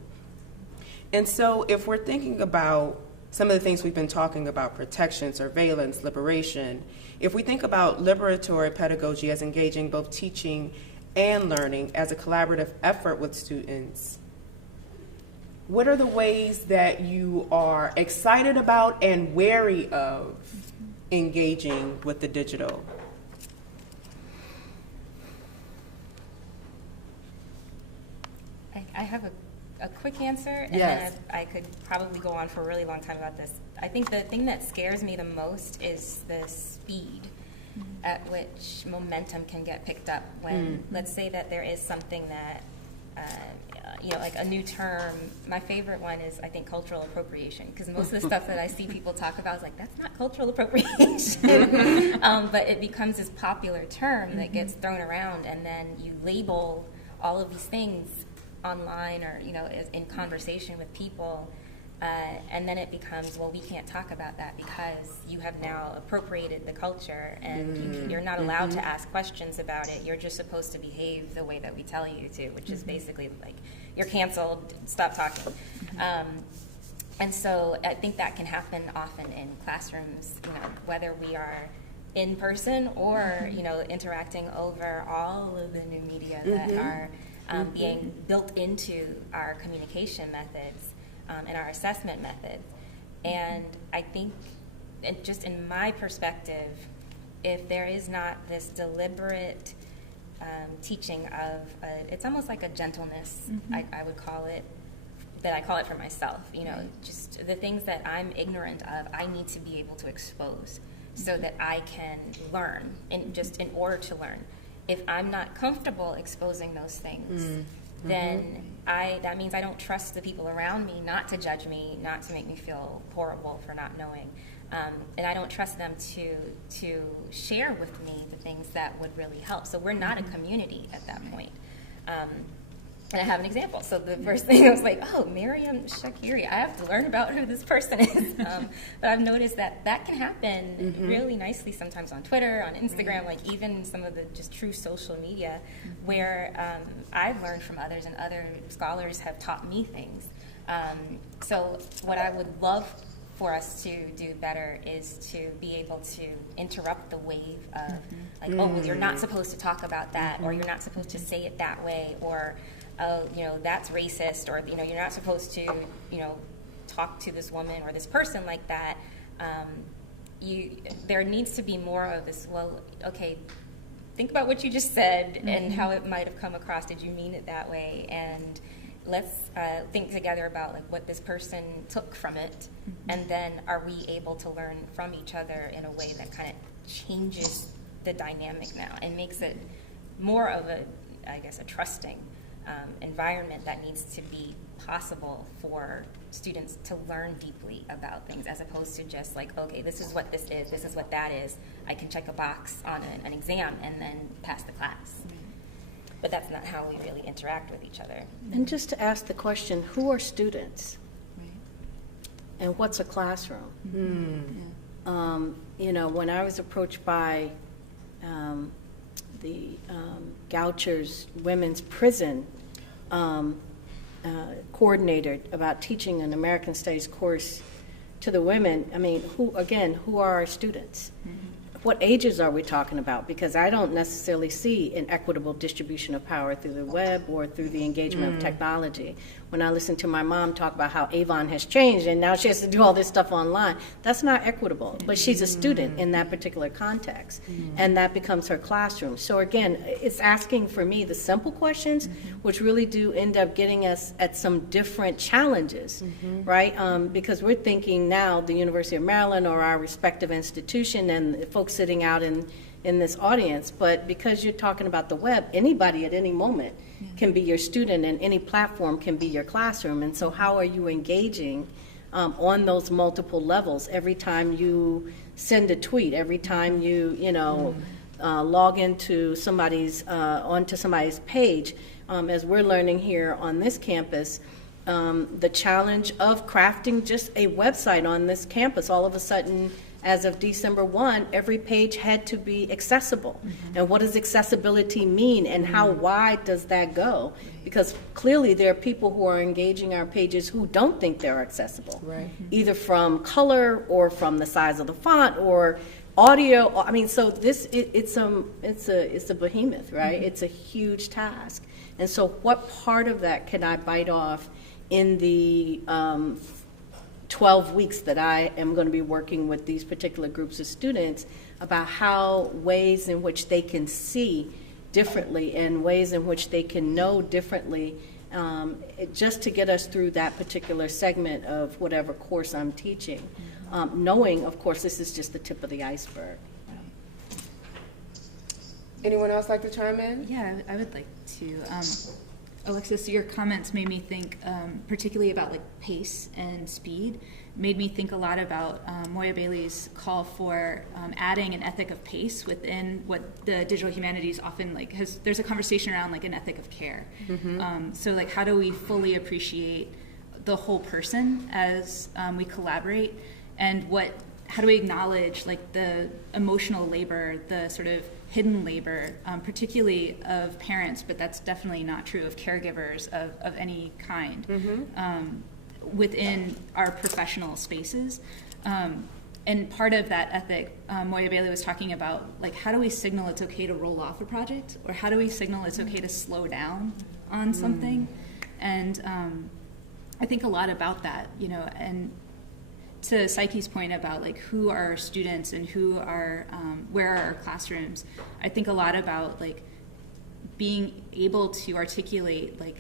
And so if we're thinking about some of the things we've been talking about, protection, surveillance, liberation, if we think about liberatory pedagogy as engaging both teaching and learning as a collaborative effort with students, what are the ways that you are excited about and wary of engaging with the digital? I have a quick answer, and yes, then I could probably go on for a really long time about this. I think the thing that scares me the most is the speed at which momentum can get picked up when, let's say that there is something that, like a new term. My favorite one is, I think, cultural appropriation, because most of the stuff that I see people talk about is like, that's not cultural appropriation. But it becomes this popular term that gets thrown around, and then you label all of these things online or, in conversation with people. And then it becomes, well, we can't talk about that because you have now appropriated the culture and you're not allowed to ask questions about it. You're just supposed to behave the way that we tell you to, which is basically like, you're canceled, stop talking. And so I think that can happen often in classrooms, whether we are in person or, interacting over all of the new media that are being built into our communication methods. And our assessment methods. And I think, just in my perspective, if there is not this deliberate teaching of, it's almost like a gentleness, I would call it, that I call it for myself, just the things that I'm ignorant of, I need to be able to expose so that I can learn, and just in order to learn. If I'm not comfortable exposing those things, then that means I don't trust the people around me not to judge me, not to make me feel horrible for not knowing. And I don't trust them to share with me the things that would really help. So we're not a community at that point. And I have an example. So the first thing I was like, oh, Miriam Shakiri, I have to learn about who this person is. But I've noticed that can happen really nicely sometimes on Twitter, on Instagram, like even some of the just true social media, where I've learned from others and other scholars have taught me things. So what I would love for us to do better is to be able to interrupt the wave of like, oh, well, you're not supposed to talk about that, or you're not supposed to say it that way, or that's racist, or you're not supposed to talk to this woman or this person like that. There needs to be more of this, well, okay, think about what you just said and how it might have come across. Did you mean it that way? And let's think together about like what this person took from it, and then are we able to learn from each other in a way that kind of changes the dynamic now and makes it more of a trusting environment that needs to be possible for students to learn deeply about things, as opposed to just like, okay, this is what this is what that is. I can check a box on an exam and then pass the class. But that's not how we really interact with each other. And just to ask the question, who are students? And what's a classroom? When I was approached by the Goucher's Women's Prison coordinator about teaching an American Studies course to the women, who are our students? What ages are we talking about? Because I don't necessarily see an equitable distribution of power through the web or through the engagement of technology. When I listen to my mom talk about how Avon has changed and now she has to do all this stuff online, that's not equitable. But she's a student in that particular context, and that becomes her classroom. So again, it's asking for me the simple questions, which really do end up getting us at some different challenges, right? Because we're thinking now the University of Maryland or our respective institution and the folks sitting out in this audience, but because you're talking about the web, anybody at any moment can be your student, and any platform can be your classroom. And so how are you engaging on those multiple levels? Every time you send a tweet, every time you log into onto somebody's page, as we're learning here on this campus, the challenge of crafting just a website on this campus. All of a sudden, as of December 1, every page had to be accessible. And what does accessibility mean, and how wide does that go? Because clearly there are people who are engaging our pages who don't think they're accessible, either from color or from the size of the font or audio. So it's a behemoth, right? It's a huge task. And so what part of that can I bite off in the 12 weeks that I am going to be working with these particular groups of students about how ways in which they can see differently and ways in which they can know differently, just to get us through that particular segment of whatever course I'm teaching, knowing, of course, this is just the tip of the iceberg. Anyone else like to chime in? Yeah, I would like to. Alexis, your comments made me think particularly about like pace and speed. Made me think a lot about Moya Bailey's call for adding an ethic of pace within what the digital humanities often like has. There's a conversation around like an ethic of care. So like, how do we fully appreciate the whole person as we collaborate, and how do we acknowledge like the emotional labor, the sort of hidden labor, particularly of parents, but that's definitely not true of caregivers of any kind, within our professional spaces. And part of that ethic, Moya Bailey was talking about, like, how do we signal it's okay to roll off a project, or how do we signal it's okay to slow down on something? And I think a lot about that, you know, and to Psyche's point about like who are our students and who are where are our classrooms, I think a lot about like being able to articulate like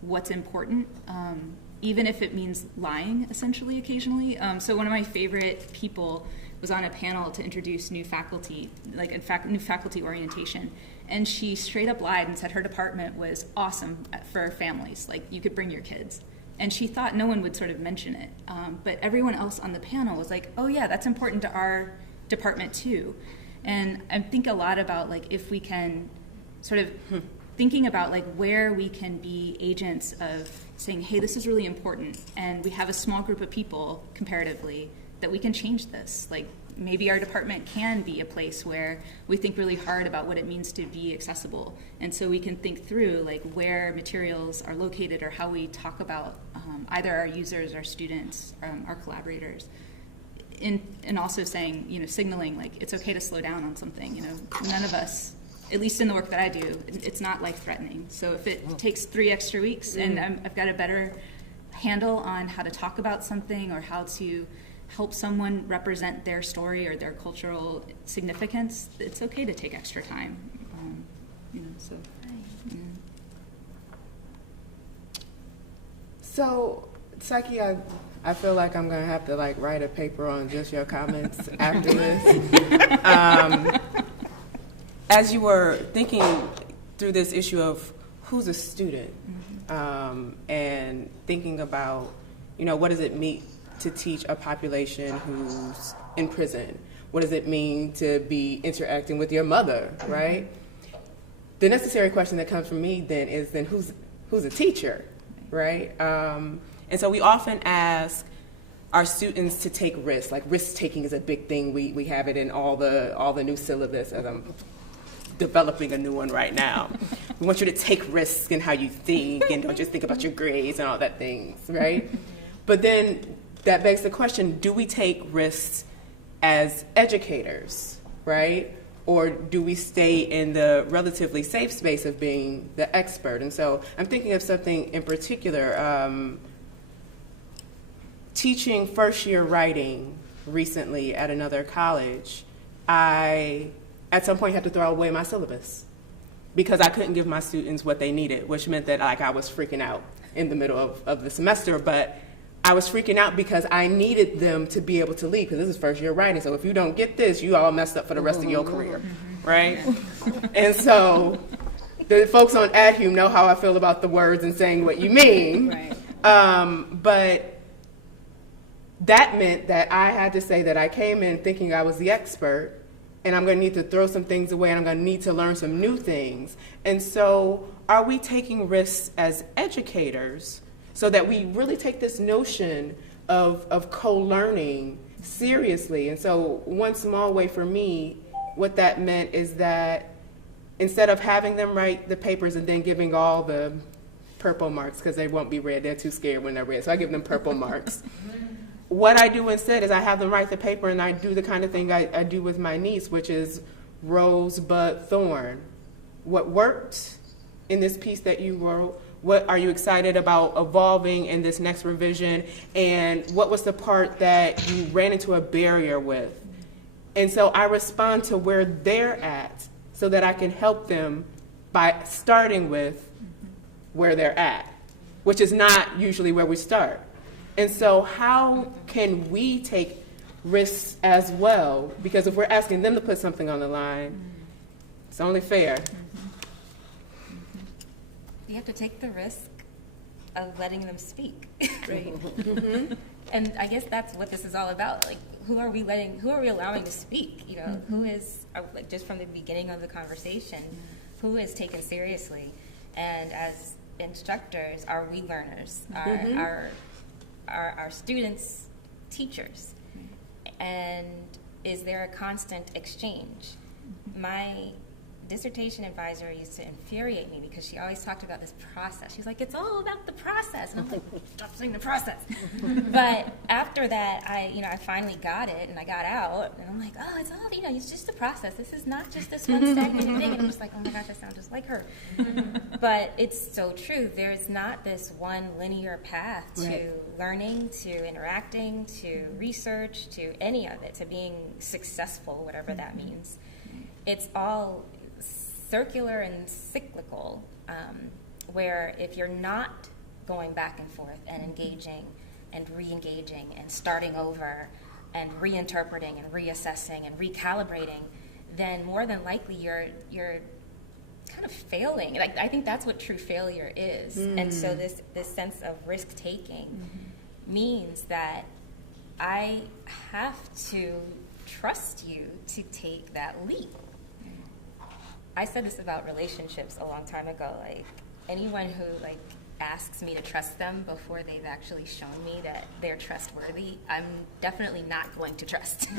what's important, even if it means lying essentially occasionally. So one of my favorite people was on a panel to introduce new faculty, like in fact new faculty orientation, and she straight up lied and said her department was awesome for families, like you could bring your kids. And she thought no one would sort of mention it. But everyone else on the panel was like, oh yeah, that's important to our department too. And I think a lot about like if we can sort of thinking about like where we can be agents of saying, hey, this is really important. And we have a small group of people comparatively that we can change this. Like maybe our department can be a place where we think really hard about what it means to be accessible. And so we can think through like where materials are located or how we talk about either our users, our students, our collaborators. And also saying, you know, signaling like it's okay to slow down on something. You know, none of us, at least in the work that I do, it's not life-threatening. So if it takes 3 extra weeks and I've got a better handle on how to talk about something or how to help someone represent their story or their cultural significance, it's okay to take extra time. You know, so. Yeah. So, Psyche, I feel like I'm gonna have to like write a paper on just your comments after this. As you were thinking through this issue of who's a student, and thinking about, you know, what does it mean to teach a population who's in prison? What does it mean to be interacting with your mother, right? The necessary question that comes from me then is who's a teacher, right? And so we often ask our students to take risks. Like risk taking is a big thing. We have it in all the new syllabus, as I'm developing a new one right now. We want you to take risks in how you think and don't just think about your grades and all that things, right? But then that begs the question, do we take risks as educators, right? Or do we stay in the relatively safe space of being the expert? And so I'm thinking of something in particular. Teaching first-year writing recently at another college, I, at some point, had to throw away my syllabus because I couldn't give my students what they needed, which meant that like I was freaking out in the middle of the semester. But I was freaking out because I needed them to be able to lead, because this is first year writing. So if you don't get this, you all messed up for the rest of your career, right? And so the folks on AdHum know how I feel about the words and saying what you mean. Right. But that meant that I had to say that I came in thinking I was the expert, and I'm going to need to throw some things away, and I'm going to need to learn some new things. And so are we taking risks as educators so that we really take this notion of co-learning seriously? And so one small way for me, what that meant is that instead of having them write the papers and then giving all the purple marks, because they won't be read, they're too scared when they're read, so I give them purple marks. What I do instead is I have them write the paper, and I do the kind of thing I do with my niece, which is rose, bud, thorn. What worked in this piece that you wrote? What are you excited about evolving in this next revision? And what was the part that you ran into a barrier with? And so I respond to where they're at so that I can help them by starting with where they're at, which is not usually where we start. And so how can we take risks as well? Because if we're asking them to put something on the line, it's only fair. you have to take the risk of letting them speak. Right. And I guess that's what this is all about. Like, who are we allowing to speak? You know, who is, like, just from the beginning of the conversation, who is taken seriously? And as instructors, are we learners? Are our students teachers? And is there a constant exchange? My dissertation advisor used to infuriate me because she always talked about this process. She's like, it's all about the process. And I'm like, stop saying the process. But after that, I finally got it, and I got out, and I'm like, oh, it's all, it's just the process. This is not just this one stagnated thing. And I'm just like, oh my gosh, I sound just like her. But it's so true. There's not this one linear path to learning, to interacting, to research, to any of it, to being successful, whatever that means. It's all circular and cyclical, where if you're not going back and forth and engaging and re-engaging and starting over and reinterpreting and reassessing and recalibrating, then more than likely you're kind of failing. Like, I think that's what true failure is. And so this sense of risk-taking means that I have to trust you to take that leap. I said this about relationships a long time ago. Like, anyone who asks me to trust them before they've actually shown me that they're trustworthy, I'm definitely not going to trust.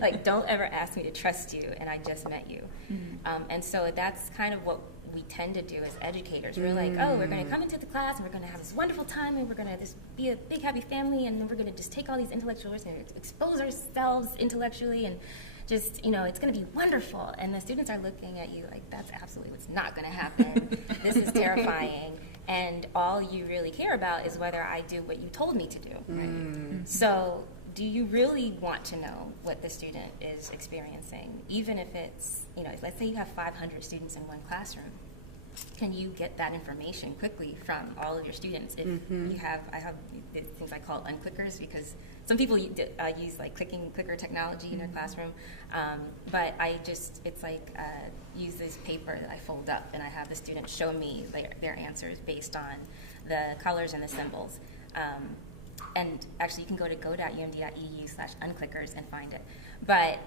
Like, don't ever ask me to trust you, and I just met you. And so that's kind of what we tend to do as educators. We're like, oh, we're going to come into the class, and we're going to have this wonderful time, and we're going to just be a big, happy family, and then we're going to just take all these intellectual risks and expose ourselves intellectually, and just, it's going to be wonderful. And the students are looking at you like, that's absolutely what's not going to happen. This is terrifying. And all you really care about is whether I do what you told me to do. Right? So do you really want to know what the student is experiencing? Even if it's, let's say you have 500 students in one classroom. Can you get that information quickly from all of your students? If you have, I have things I call unclickers, because some people use clicker technology in their classroom, but it's like use this paper that I fold up, and I have the students show me their answers based on the colors and the symbols. And actually, you can go to go.umd.edu/unclickers and find it. But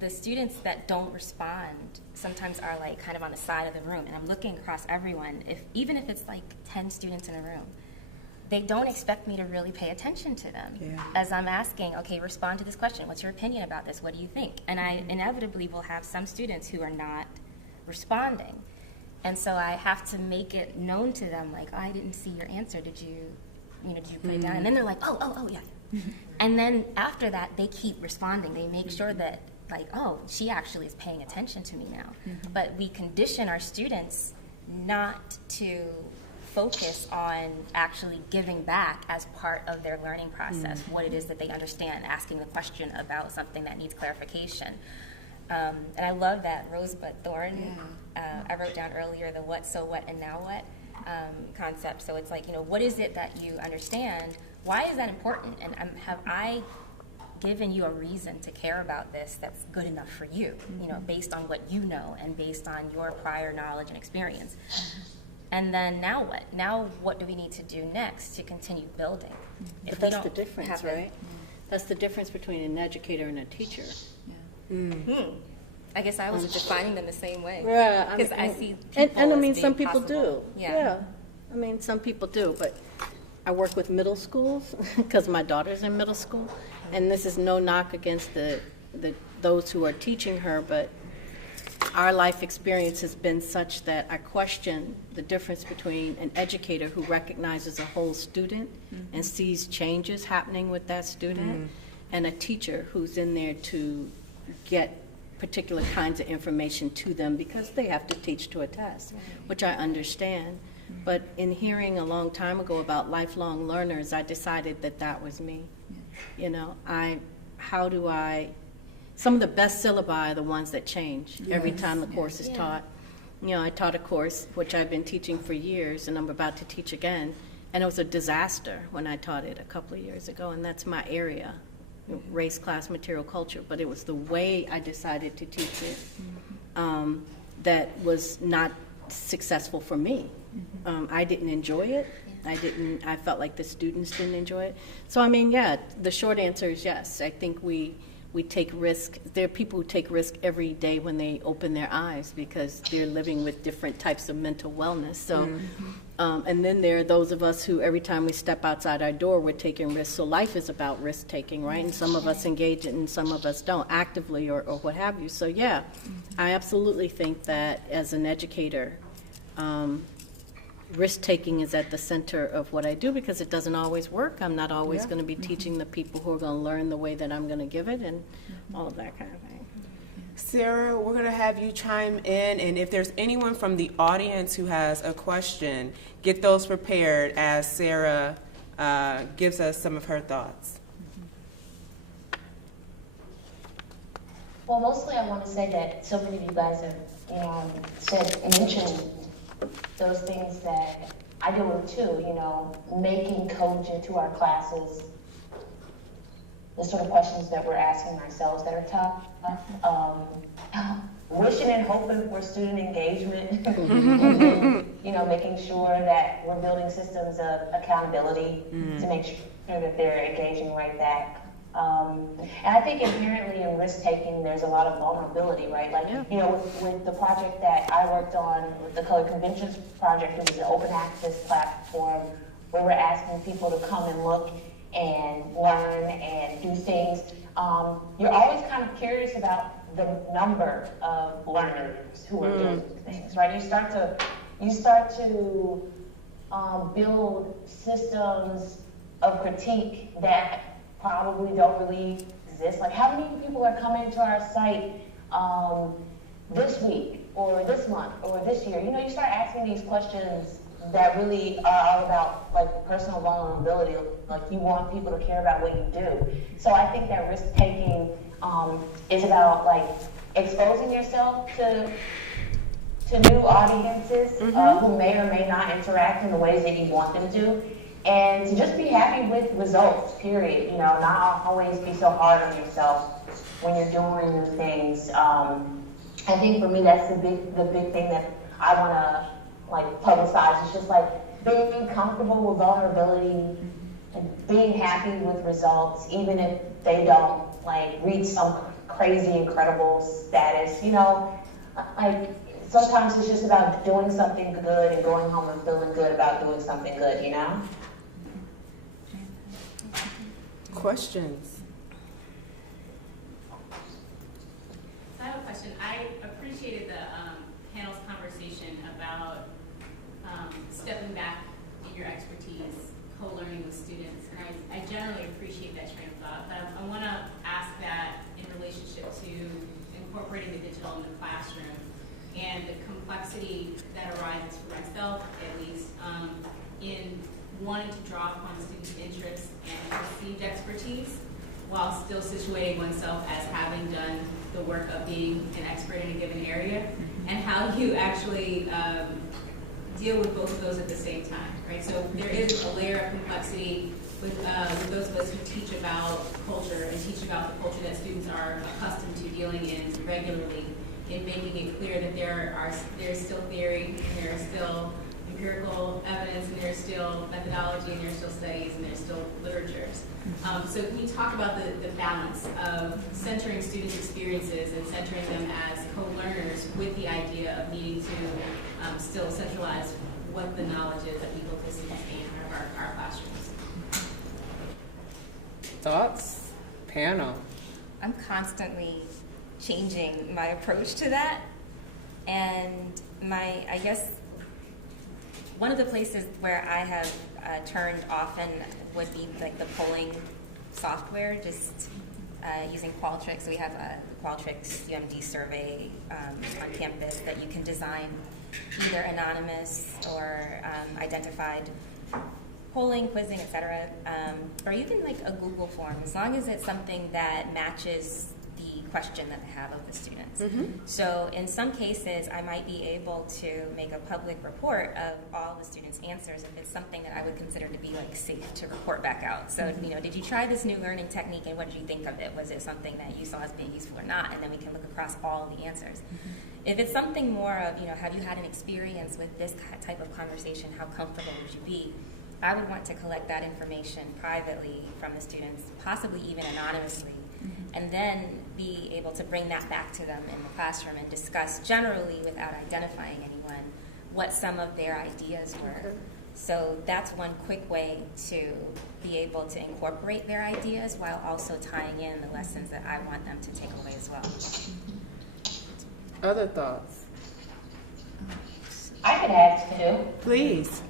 the students that don't respond sometimes are kind of on the side of the room, and I'm looking across everyone. Even if it's 10 students in a room, they don't expect me to really pay attention to them. As I'm asking, okay, respond to this question. What's your opinion about this? What do you think? And I inevitably will have some students who are not responding. And so I have to make it known to them, oh, I didn't see your answer. Did you put it down? And then they're like, oh, yeah. And then after that, they keep responding. They make sure that, oh, she actually is paying attention to me now. But we condition our students not to focus on actually giving back as part of their learning process, what it is that they understand, asking the question about something that needs clarification. And I love that rosebud thorn. I wrote down earlier the what, so what, and now what concept. So it's what is it that you understand? Why is that important? And have I given you a reason to care about this that's good enough for you, based on what you know and based on your prior knowledge and experience? And then now what? Now what do we need to do next to continue building? But that's the difference, right? That's the difference between an educator and a teacher. I guess I wasn't defining them the same way. Yeah, because I see and I mean, as some being people possible. do. Yeah. I mean, some people do, but I work with middle schools because my daughter's in middle school, and this is no knock against those who are teaching her, but our life experience has been such that I question the difference between an educator who recognizes a whole student and sees changes happening with that student, and a teacher who's in there to get particular kinds of information to them because they have to teach to a test, which I understand. But in hearing a long time ago about lifelong learners, I decided that was me. Some of the best syllabi are the ones that change every time the course is taught. I taught a course which I've been teaching for years, and I'm about to teach again, and it was a disaster when I taught it a couple of years ago, and that's my area, race, class, material, culture. But it was the way I decided to teach it that was not successful for me. I didn't enjoy it. I felt like the students didn't enjoy it. So, I mean, yeah, the short answer is yes. I think we take risk. There are people who take risk every day when they open their eyes because they're living with different types of mental wellness. So, and then there are those of us who every time we step outside our door, we're taking risks. So life is about risk taking, right? And some of us engage it and some of us don't actively or what have you. So yeah, I absolutely think that as an educator, risk-taking is at the center of what I do because it doesn't always work. I'm not always going to be teaching the people who are going to learn the way that I'm going to give it and all of that kind of thing. Sarah, we're going to have you chime in, and if there's anyone from the audience who has a question, get those prepared as Sarah gives us some of her thoughts. Well, mostly I want to say that so many of you guys have, mentioned those things that I deal with too, making code into our classes, the sort of questions that we're asking ourselves that are tough, wishing and hoping for student engagement, and then, making sure that we're building systems of accountability to make sure that they're engaging right back. And I think inherently in risk-taking, there's a lot of vulnerability, right? Like, with the project that I worked on, with the Color Conventions project, it was an open access platform where we're asking people to come and look and learn and do things. You're always kind of curious about the number of learners who are doing things, right? You start to build systems of critique that probably don't really exist. Like, how many people are coming to our site this week or this month or this year? You start asking these questions that really are all about like personal vulnerability. Like, you want people to care about what you do. So I think that risk taking is about like exposing yourself to new audiences who may or may not interact in the ways that you want them to. And to just be happy with results, period. Not always be so hard on yourself when you're doing new things. I think for me, that's the big thing that I want to like publicize. It's just like being comfortable with vulnerability and being happy with results, even if they don't like reach some crazy, incredible status. Like sometimes it's just about doing something good and going home and feeling good about doing something good. Questions? I have a question. I appreciated the panel's conversation about stepping back in your expertise, co-learning with students, and I generally appreciate that train of thought, but I want to ask that in relationship to incorporating the digital in the classroom and the complexity that arises for myself, at least, in wanting to draw upon students' interests and perceived expertise while still situating oneself as having done the work of being an expert in a given area, and how you actually deal with both of those at the same time, right? So there is a layer of complexity with those of us who teach about culture and teach about the culture that students are accustomed to dealing in regularly, in making it clear that there's still theory, and there are still empirical evidence, and there's still methodology, and there's still studies, and there's still literatures. So can you talk about the balance of centering students' experiences and centering them as co-learners with the idea of needing to still centralize what the knowledge is that we hope to sustain in our classrooms? Thoughts? Panel? I'm constantly changing my approach to that, and I guess one of the places where I have turned often would be like the polling software, just using Qualtrics. So we have a Qualtrics UMD survey on campus that you can design either anonymous or identified polling, quizzing, etc. Or you can like a Google form, as long as it's something that matches the question that I have of the students. So in some cases, I might be able to make a public report of all the students' answers if it's something that I would consider to be like safe to report back out. So, did you try this new learning technique and what did you think of it? Was it something that you saw as being useful or not? And then we can look across all the answers. If it's something more of, have you had an experience with this type of conversation? How comfortable would you be? I would want to collect that information privately from the students, possibly even anonymously, and then be able to bring that back to them in the classroom and discuss generally, without identifying anyone, what some of their ideas were. Okay. So that's one quick way to be able to incorporate their ideas while also tying in the lessons that I want them to take away as well. Other thoughts? I could add too. Please.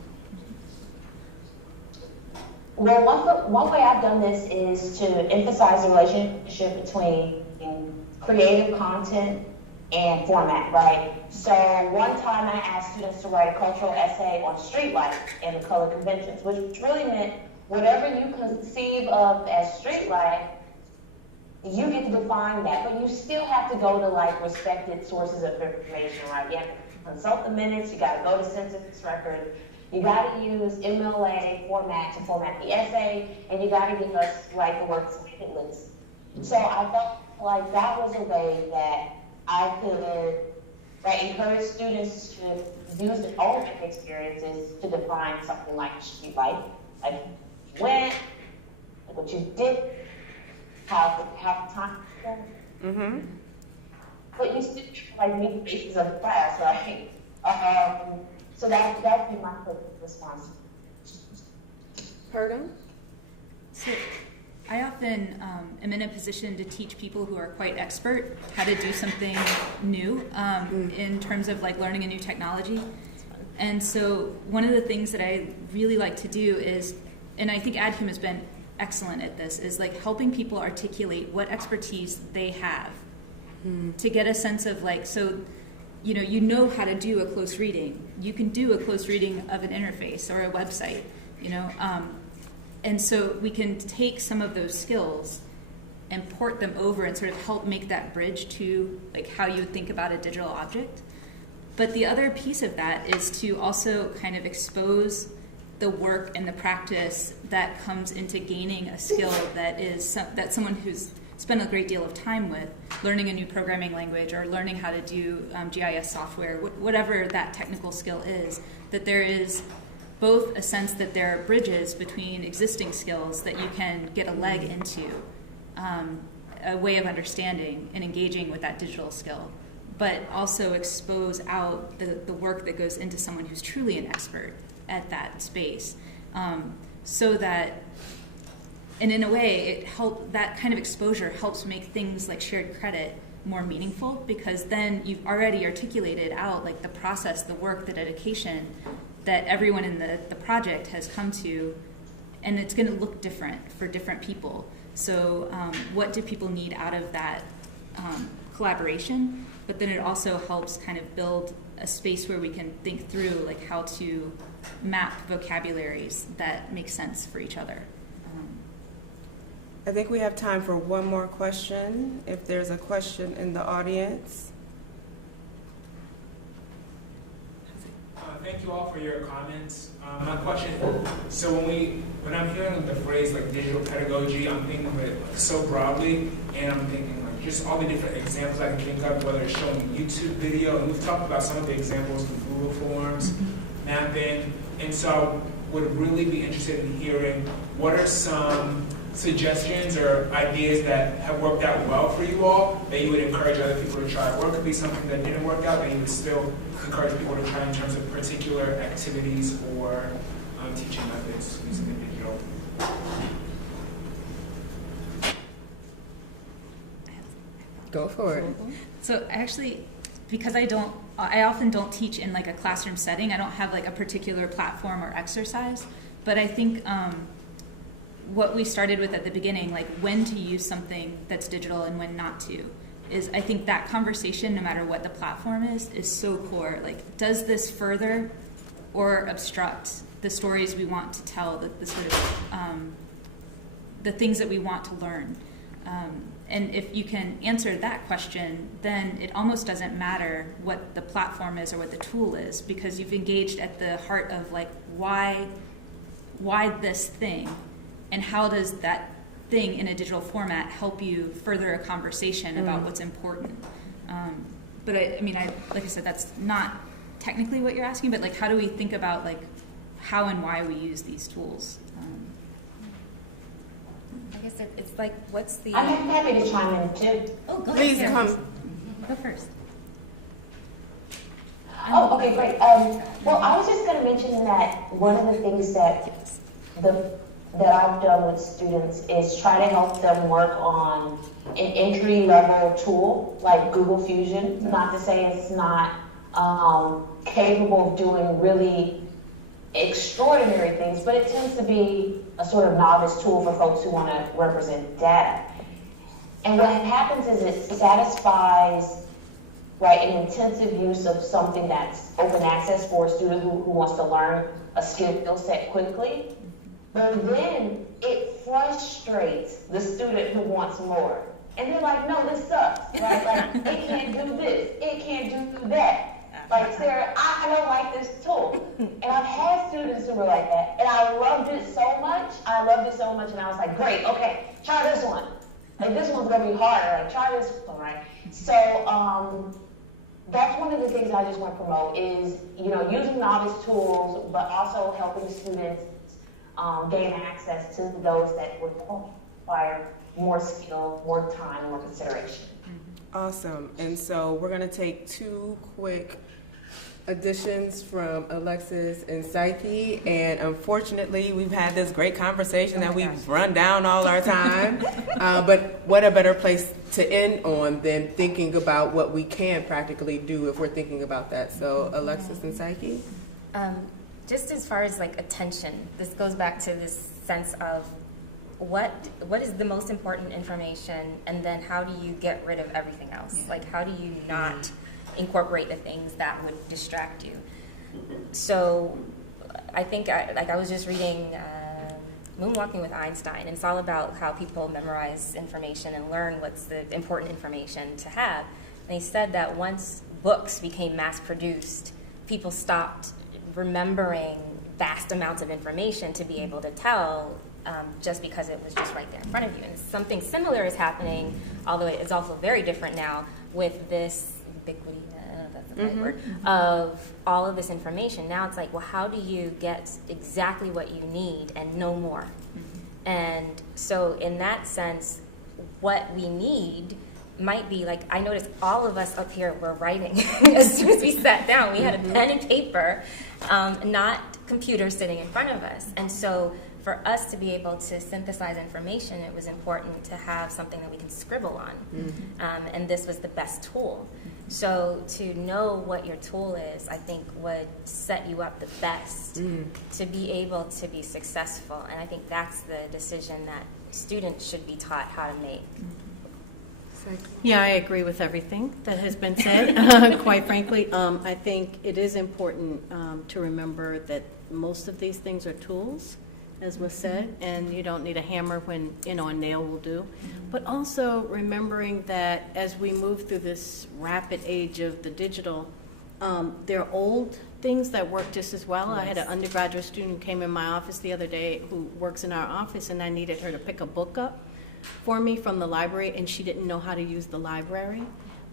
Well, one way I've done this is to emphasize the relationship between creative content and format, right? So one time I asked students to write a cultural essay on street life and the color conventions, which really meant whatever you conceive of as street life, you get to define that, but you still have to go to like respected sources of information, right? You have to consult the minutes, you gotta go to census records, you gotta use MLA format to format the essay, and you gotta give us like the work cited list. So I felt like that was a way that I could encourage students to use their own experiences to define something like street life, like when, like what you did, how time. Mm-hmm. But you still like meet pieces of class, right? So that'd be my quick response. Pardon? So I often am in a position to teach people who are quite expert how to do something new in terms of like learning a new technology. And so one of the things that I really like to do is, and I think AdHum has been excellent at this, is like helping people articulate what expertise they have to get a sense of like, so you know how to do a close reading. You can do a close reading of an interface or a website, and so we can take some of those skills and port them over and sort of help make that bridge to like how you would think about a digital object. But the other piece of that is to also kind of expose the work and the practice that comes into gaining a skill that someone who's spent a great deal of time with, learning a new programming language or learning how to do GIS software, whatever that technical skill is, that there is both a sense that there are bridges between existing skills that you can get a leg into, a way of understanding and engaging with that digital skill, but also expose out the work that goes into someone who's truly an expert at that space, so that, and in a way, that kind of exposure helps make things like shared credit more meaningful, because then you've already articulated out like the process, the work, the dedication that everyone in the project has come to, and it's going to look different for different people. So what do people need out of that collaboration? But then it also helps kind of build a space where we can think through like how to map vocabularies that make sense for each other. I think we have time for one more question, if there's a question in the audience. Thank you all for your comments. My question, so when I'm hearing the phrase like digital pedagogy, I'm thinking of it like so broadly, and I'm thinking like just all the different examples I can think of, whether it's showing a YouTube video, and we've talked about some of the examples from Google Forms, mapping, and so I would really be interested in hearing what are some suggestions or ideas that have worked out well for you all that you would encourage other people to try, or it could be something that didn't work out that you would still encourage people to try in terms of particular activities or teaching methods using the digital. Go for it. So actually, because I often don't teach in like a classroom setting, I don't have like a particular platform or exercise, but I think what we started with at the beginning, like when to use something that's digital and when not to, is I think that conversation, no matter what the platform is so core. Like, does this further or obstruct the stories we want to tell, the sort of the things that we want to learn? And if you can answer that question, then it almost doesn't matter what the platform is or what the tool is, because you've engaged at the heart of like why this thing, and how does that thing in a digital format help you further a conversation about what's important. but I mean, like I said, that's not technically what you're asking, but like, how do we think about like how and why we use these tools? I guess it's like, what's the... I'm happy to chime in too. Oh, go Please ahead. come. Go first. Oh, okay, great. Well, I was just going to mention that one of the things that I've done with students is try to help them work on an entry-level tool like Google Fusion. Not to say it's not capable of doing really extraordinary things, but it tends to be a sort of novice tool for folks who want to represent data. And what happens is it satisfies, right, an intensive use of something that's open access for a student who wants to learn a skill set quickly. But then it frustrates the student who wants more. And they're like, no, this sucks, right? Like, it can't do this, it can't do that. Like, Sarah, I don't like this tool. And I've had students who were like that, and I loved it so much. And I was like, great, okay, try this one. Like, this one's gonna be harder. Like, try this one, right? So, that's one of the things I just want to promote is, using novice tools, but also helping students gain access to those that would require more skill, more time, more consideration. Awesome. And so we're going to take two quick additions from Alexis and Psyche. And unfortunately, we've had this great conversation that we've run down all our time. But what a better place to end on than thinking about what we can practically do if we're thinking about that. So Alexis and Psyche? Just as far as like attention, this goes back to this sense of what is the most important information, and then how do you get rid of everything else? Like, how do you not incorporate the things that would distract you? So I think I was just reading Moonwalking with Einstein, and it's all about how people memorize information and learn what's the important information to have. And he said that once books became mass produced, people stopped remembering vast amounts of information to be able to tell just because it was just right there in front of you. And something similar is happening, although it's also very different now, with this ubiquity, I don't know if that's the right word, of all of this information. Now it's like, well, how do you get exactly what you need and no more? And so in that sense, what we need might be like, I noticed all of us up here were writing as soon as we sat down. We had a pen and paper, not computers sitting in front of us. And so for us to be able to synthesize information, it was important to have something that we can scribble on. And this was the best tool. So to know what your tool is, I think would set you up the best to be able to be successful. And I think that's the decision that students should be taught how to make. Yeah, I agree with everything that has been said. Quite frankly, I think it is important to remember that most of these things are tools, as was said, and you don't need a hammer when, a nail will do. But also remembering that as we move through this rapid age of the digital, there are old things that work just as well. Yes. I had an undergraduate student who came in my office the other day who works in our office, and I needed her to pick a book up for me from the library, and she didn't know how to use the library.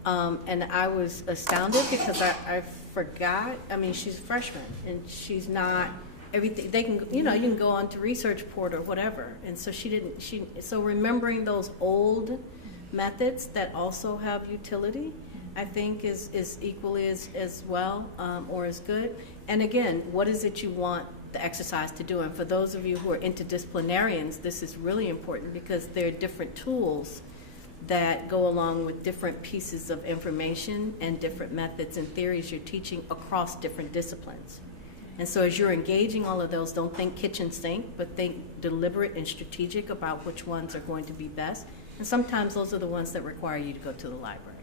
And I was astounded because I forgot. I mean, she's a freshman, and she's not everything. They can, you can go on to ResearchPort or whatever. And so so remembering those old methods that also have utility, I think is equally as well or as good. And again, what is it you want the exercise to do? And for those of you who are interdisciplinarians, this is really important because there are different tools that go along with different pieces of information and different methods and theories you're teaching across different disciplines. And so as you're engaging all of those, don't think kitchen sink, but think deliberate and strategic about which ones are going to be best. And sometimes those are the ones that require you to go to the library.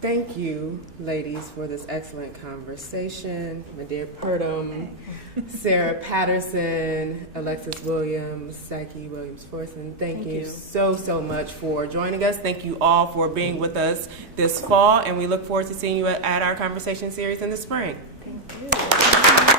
Thank you, ladies, for this excellent conversation. Medea Purdom, Sarah Patterson, Alexis Williams, Psyche Williams-Forson. Thank you so much for joining us. Thank you all for being with us this fall, and we look forward to seeing you at our conversation series in the spring. Thank you.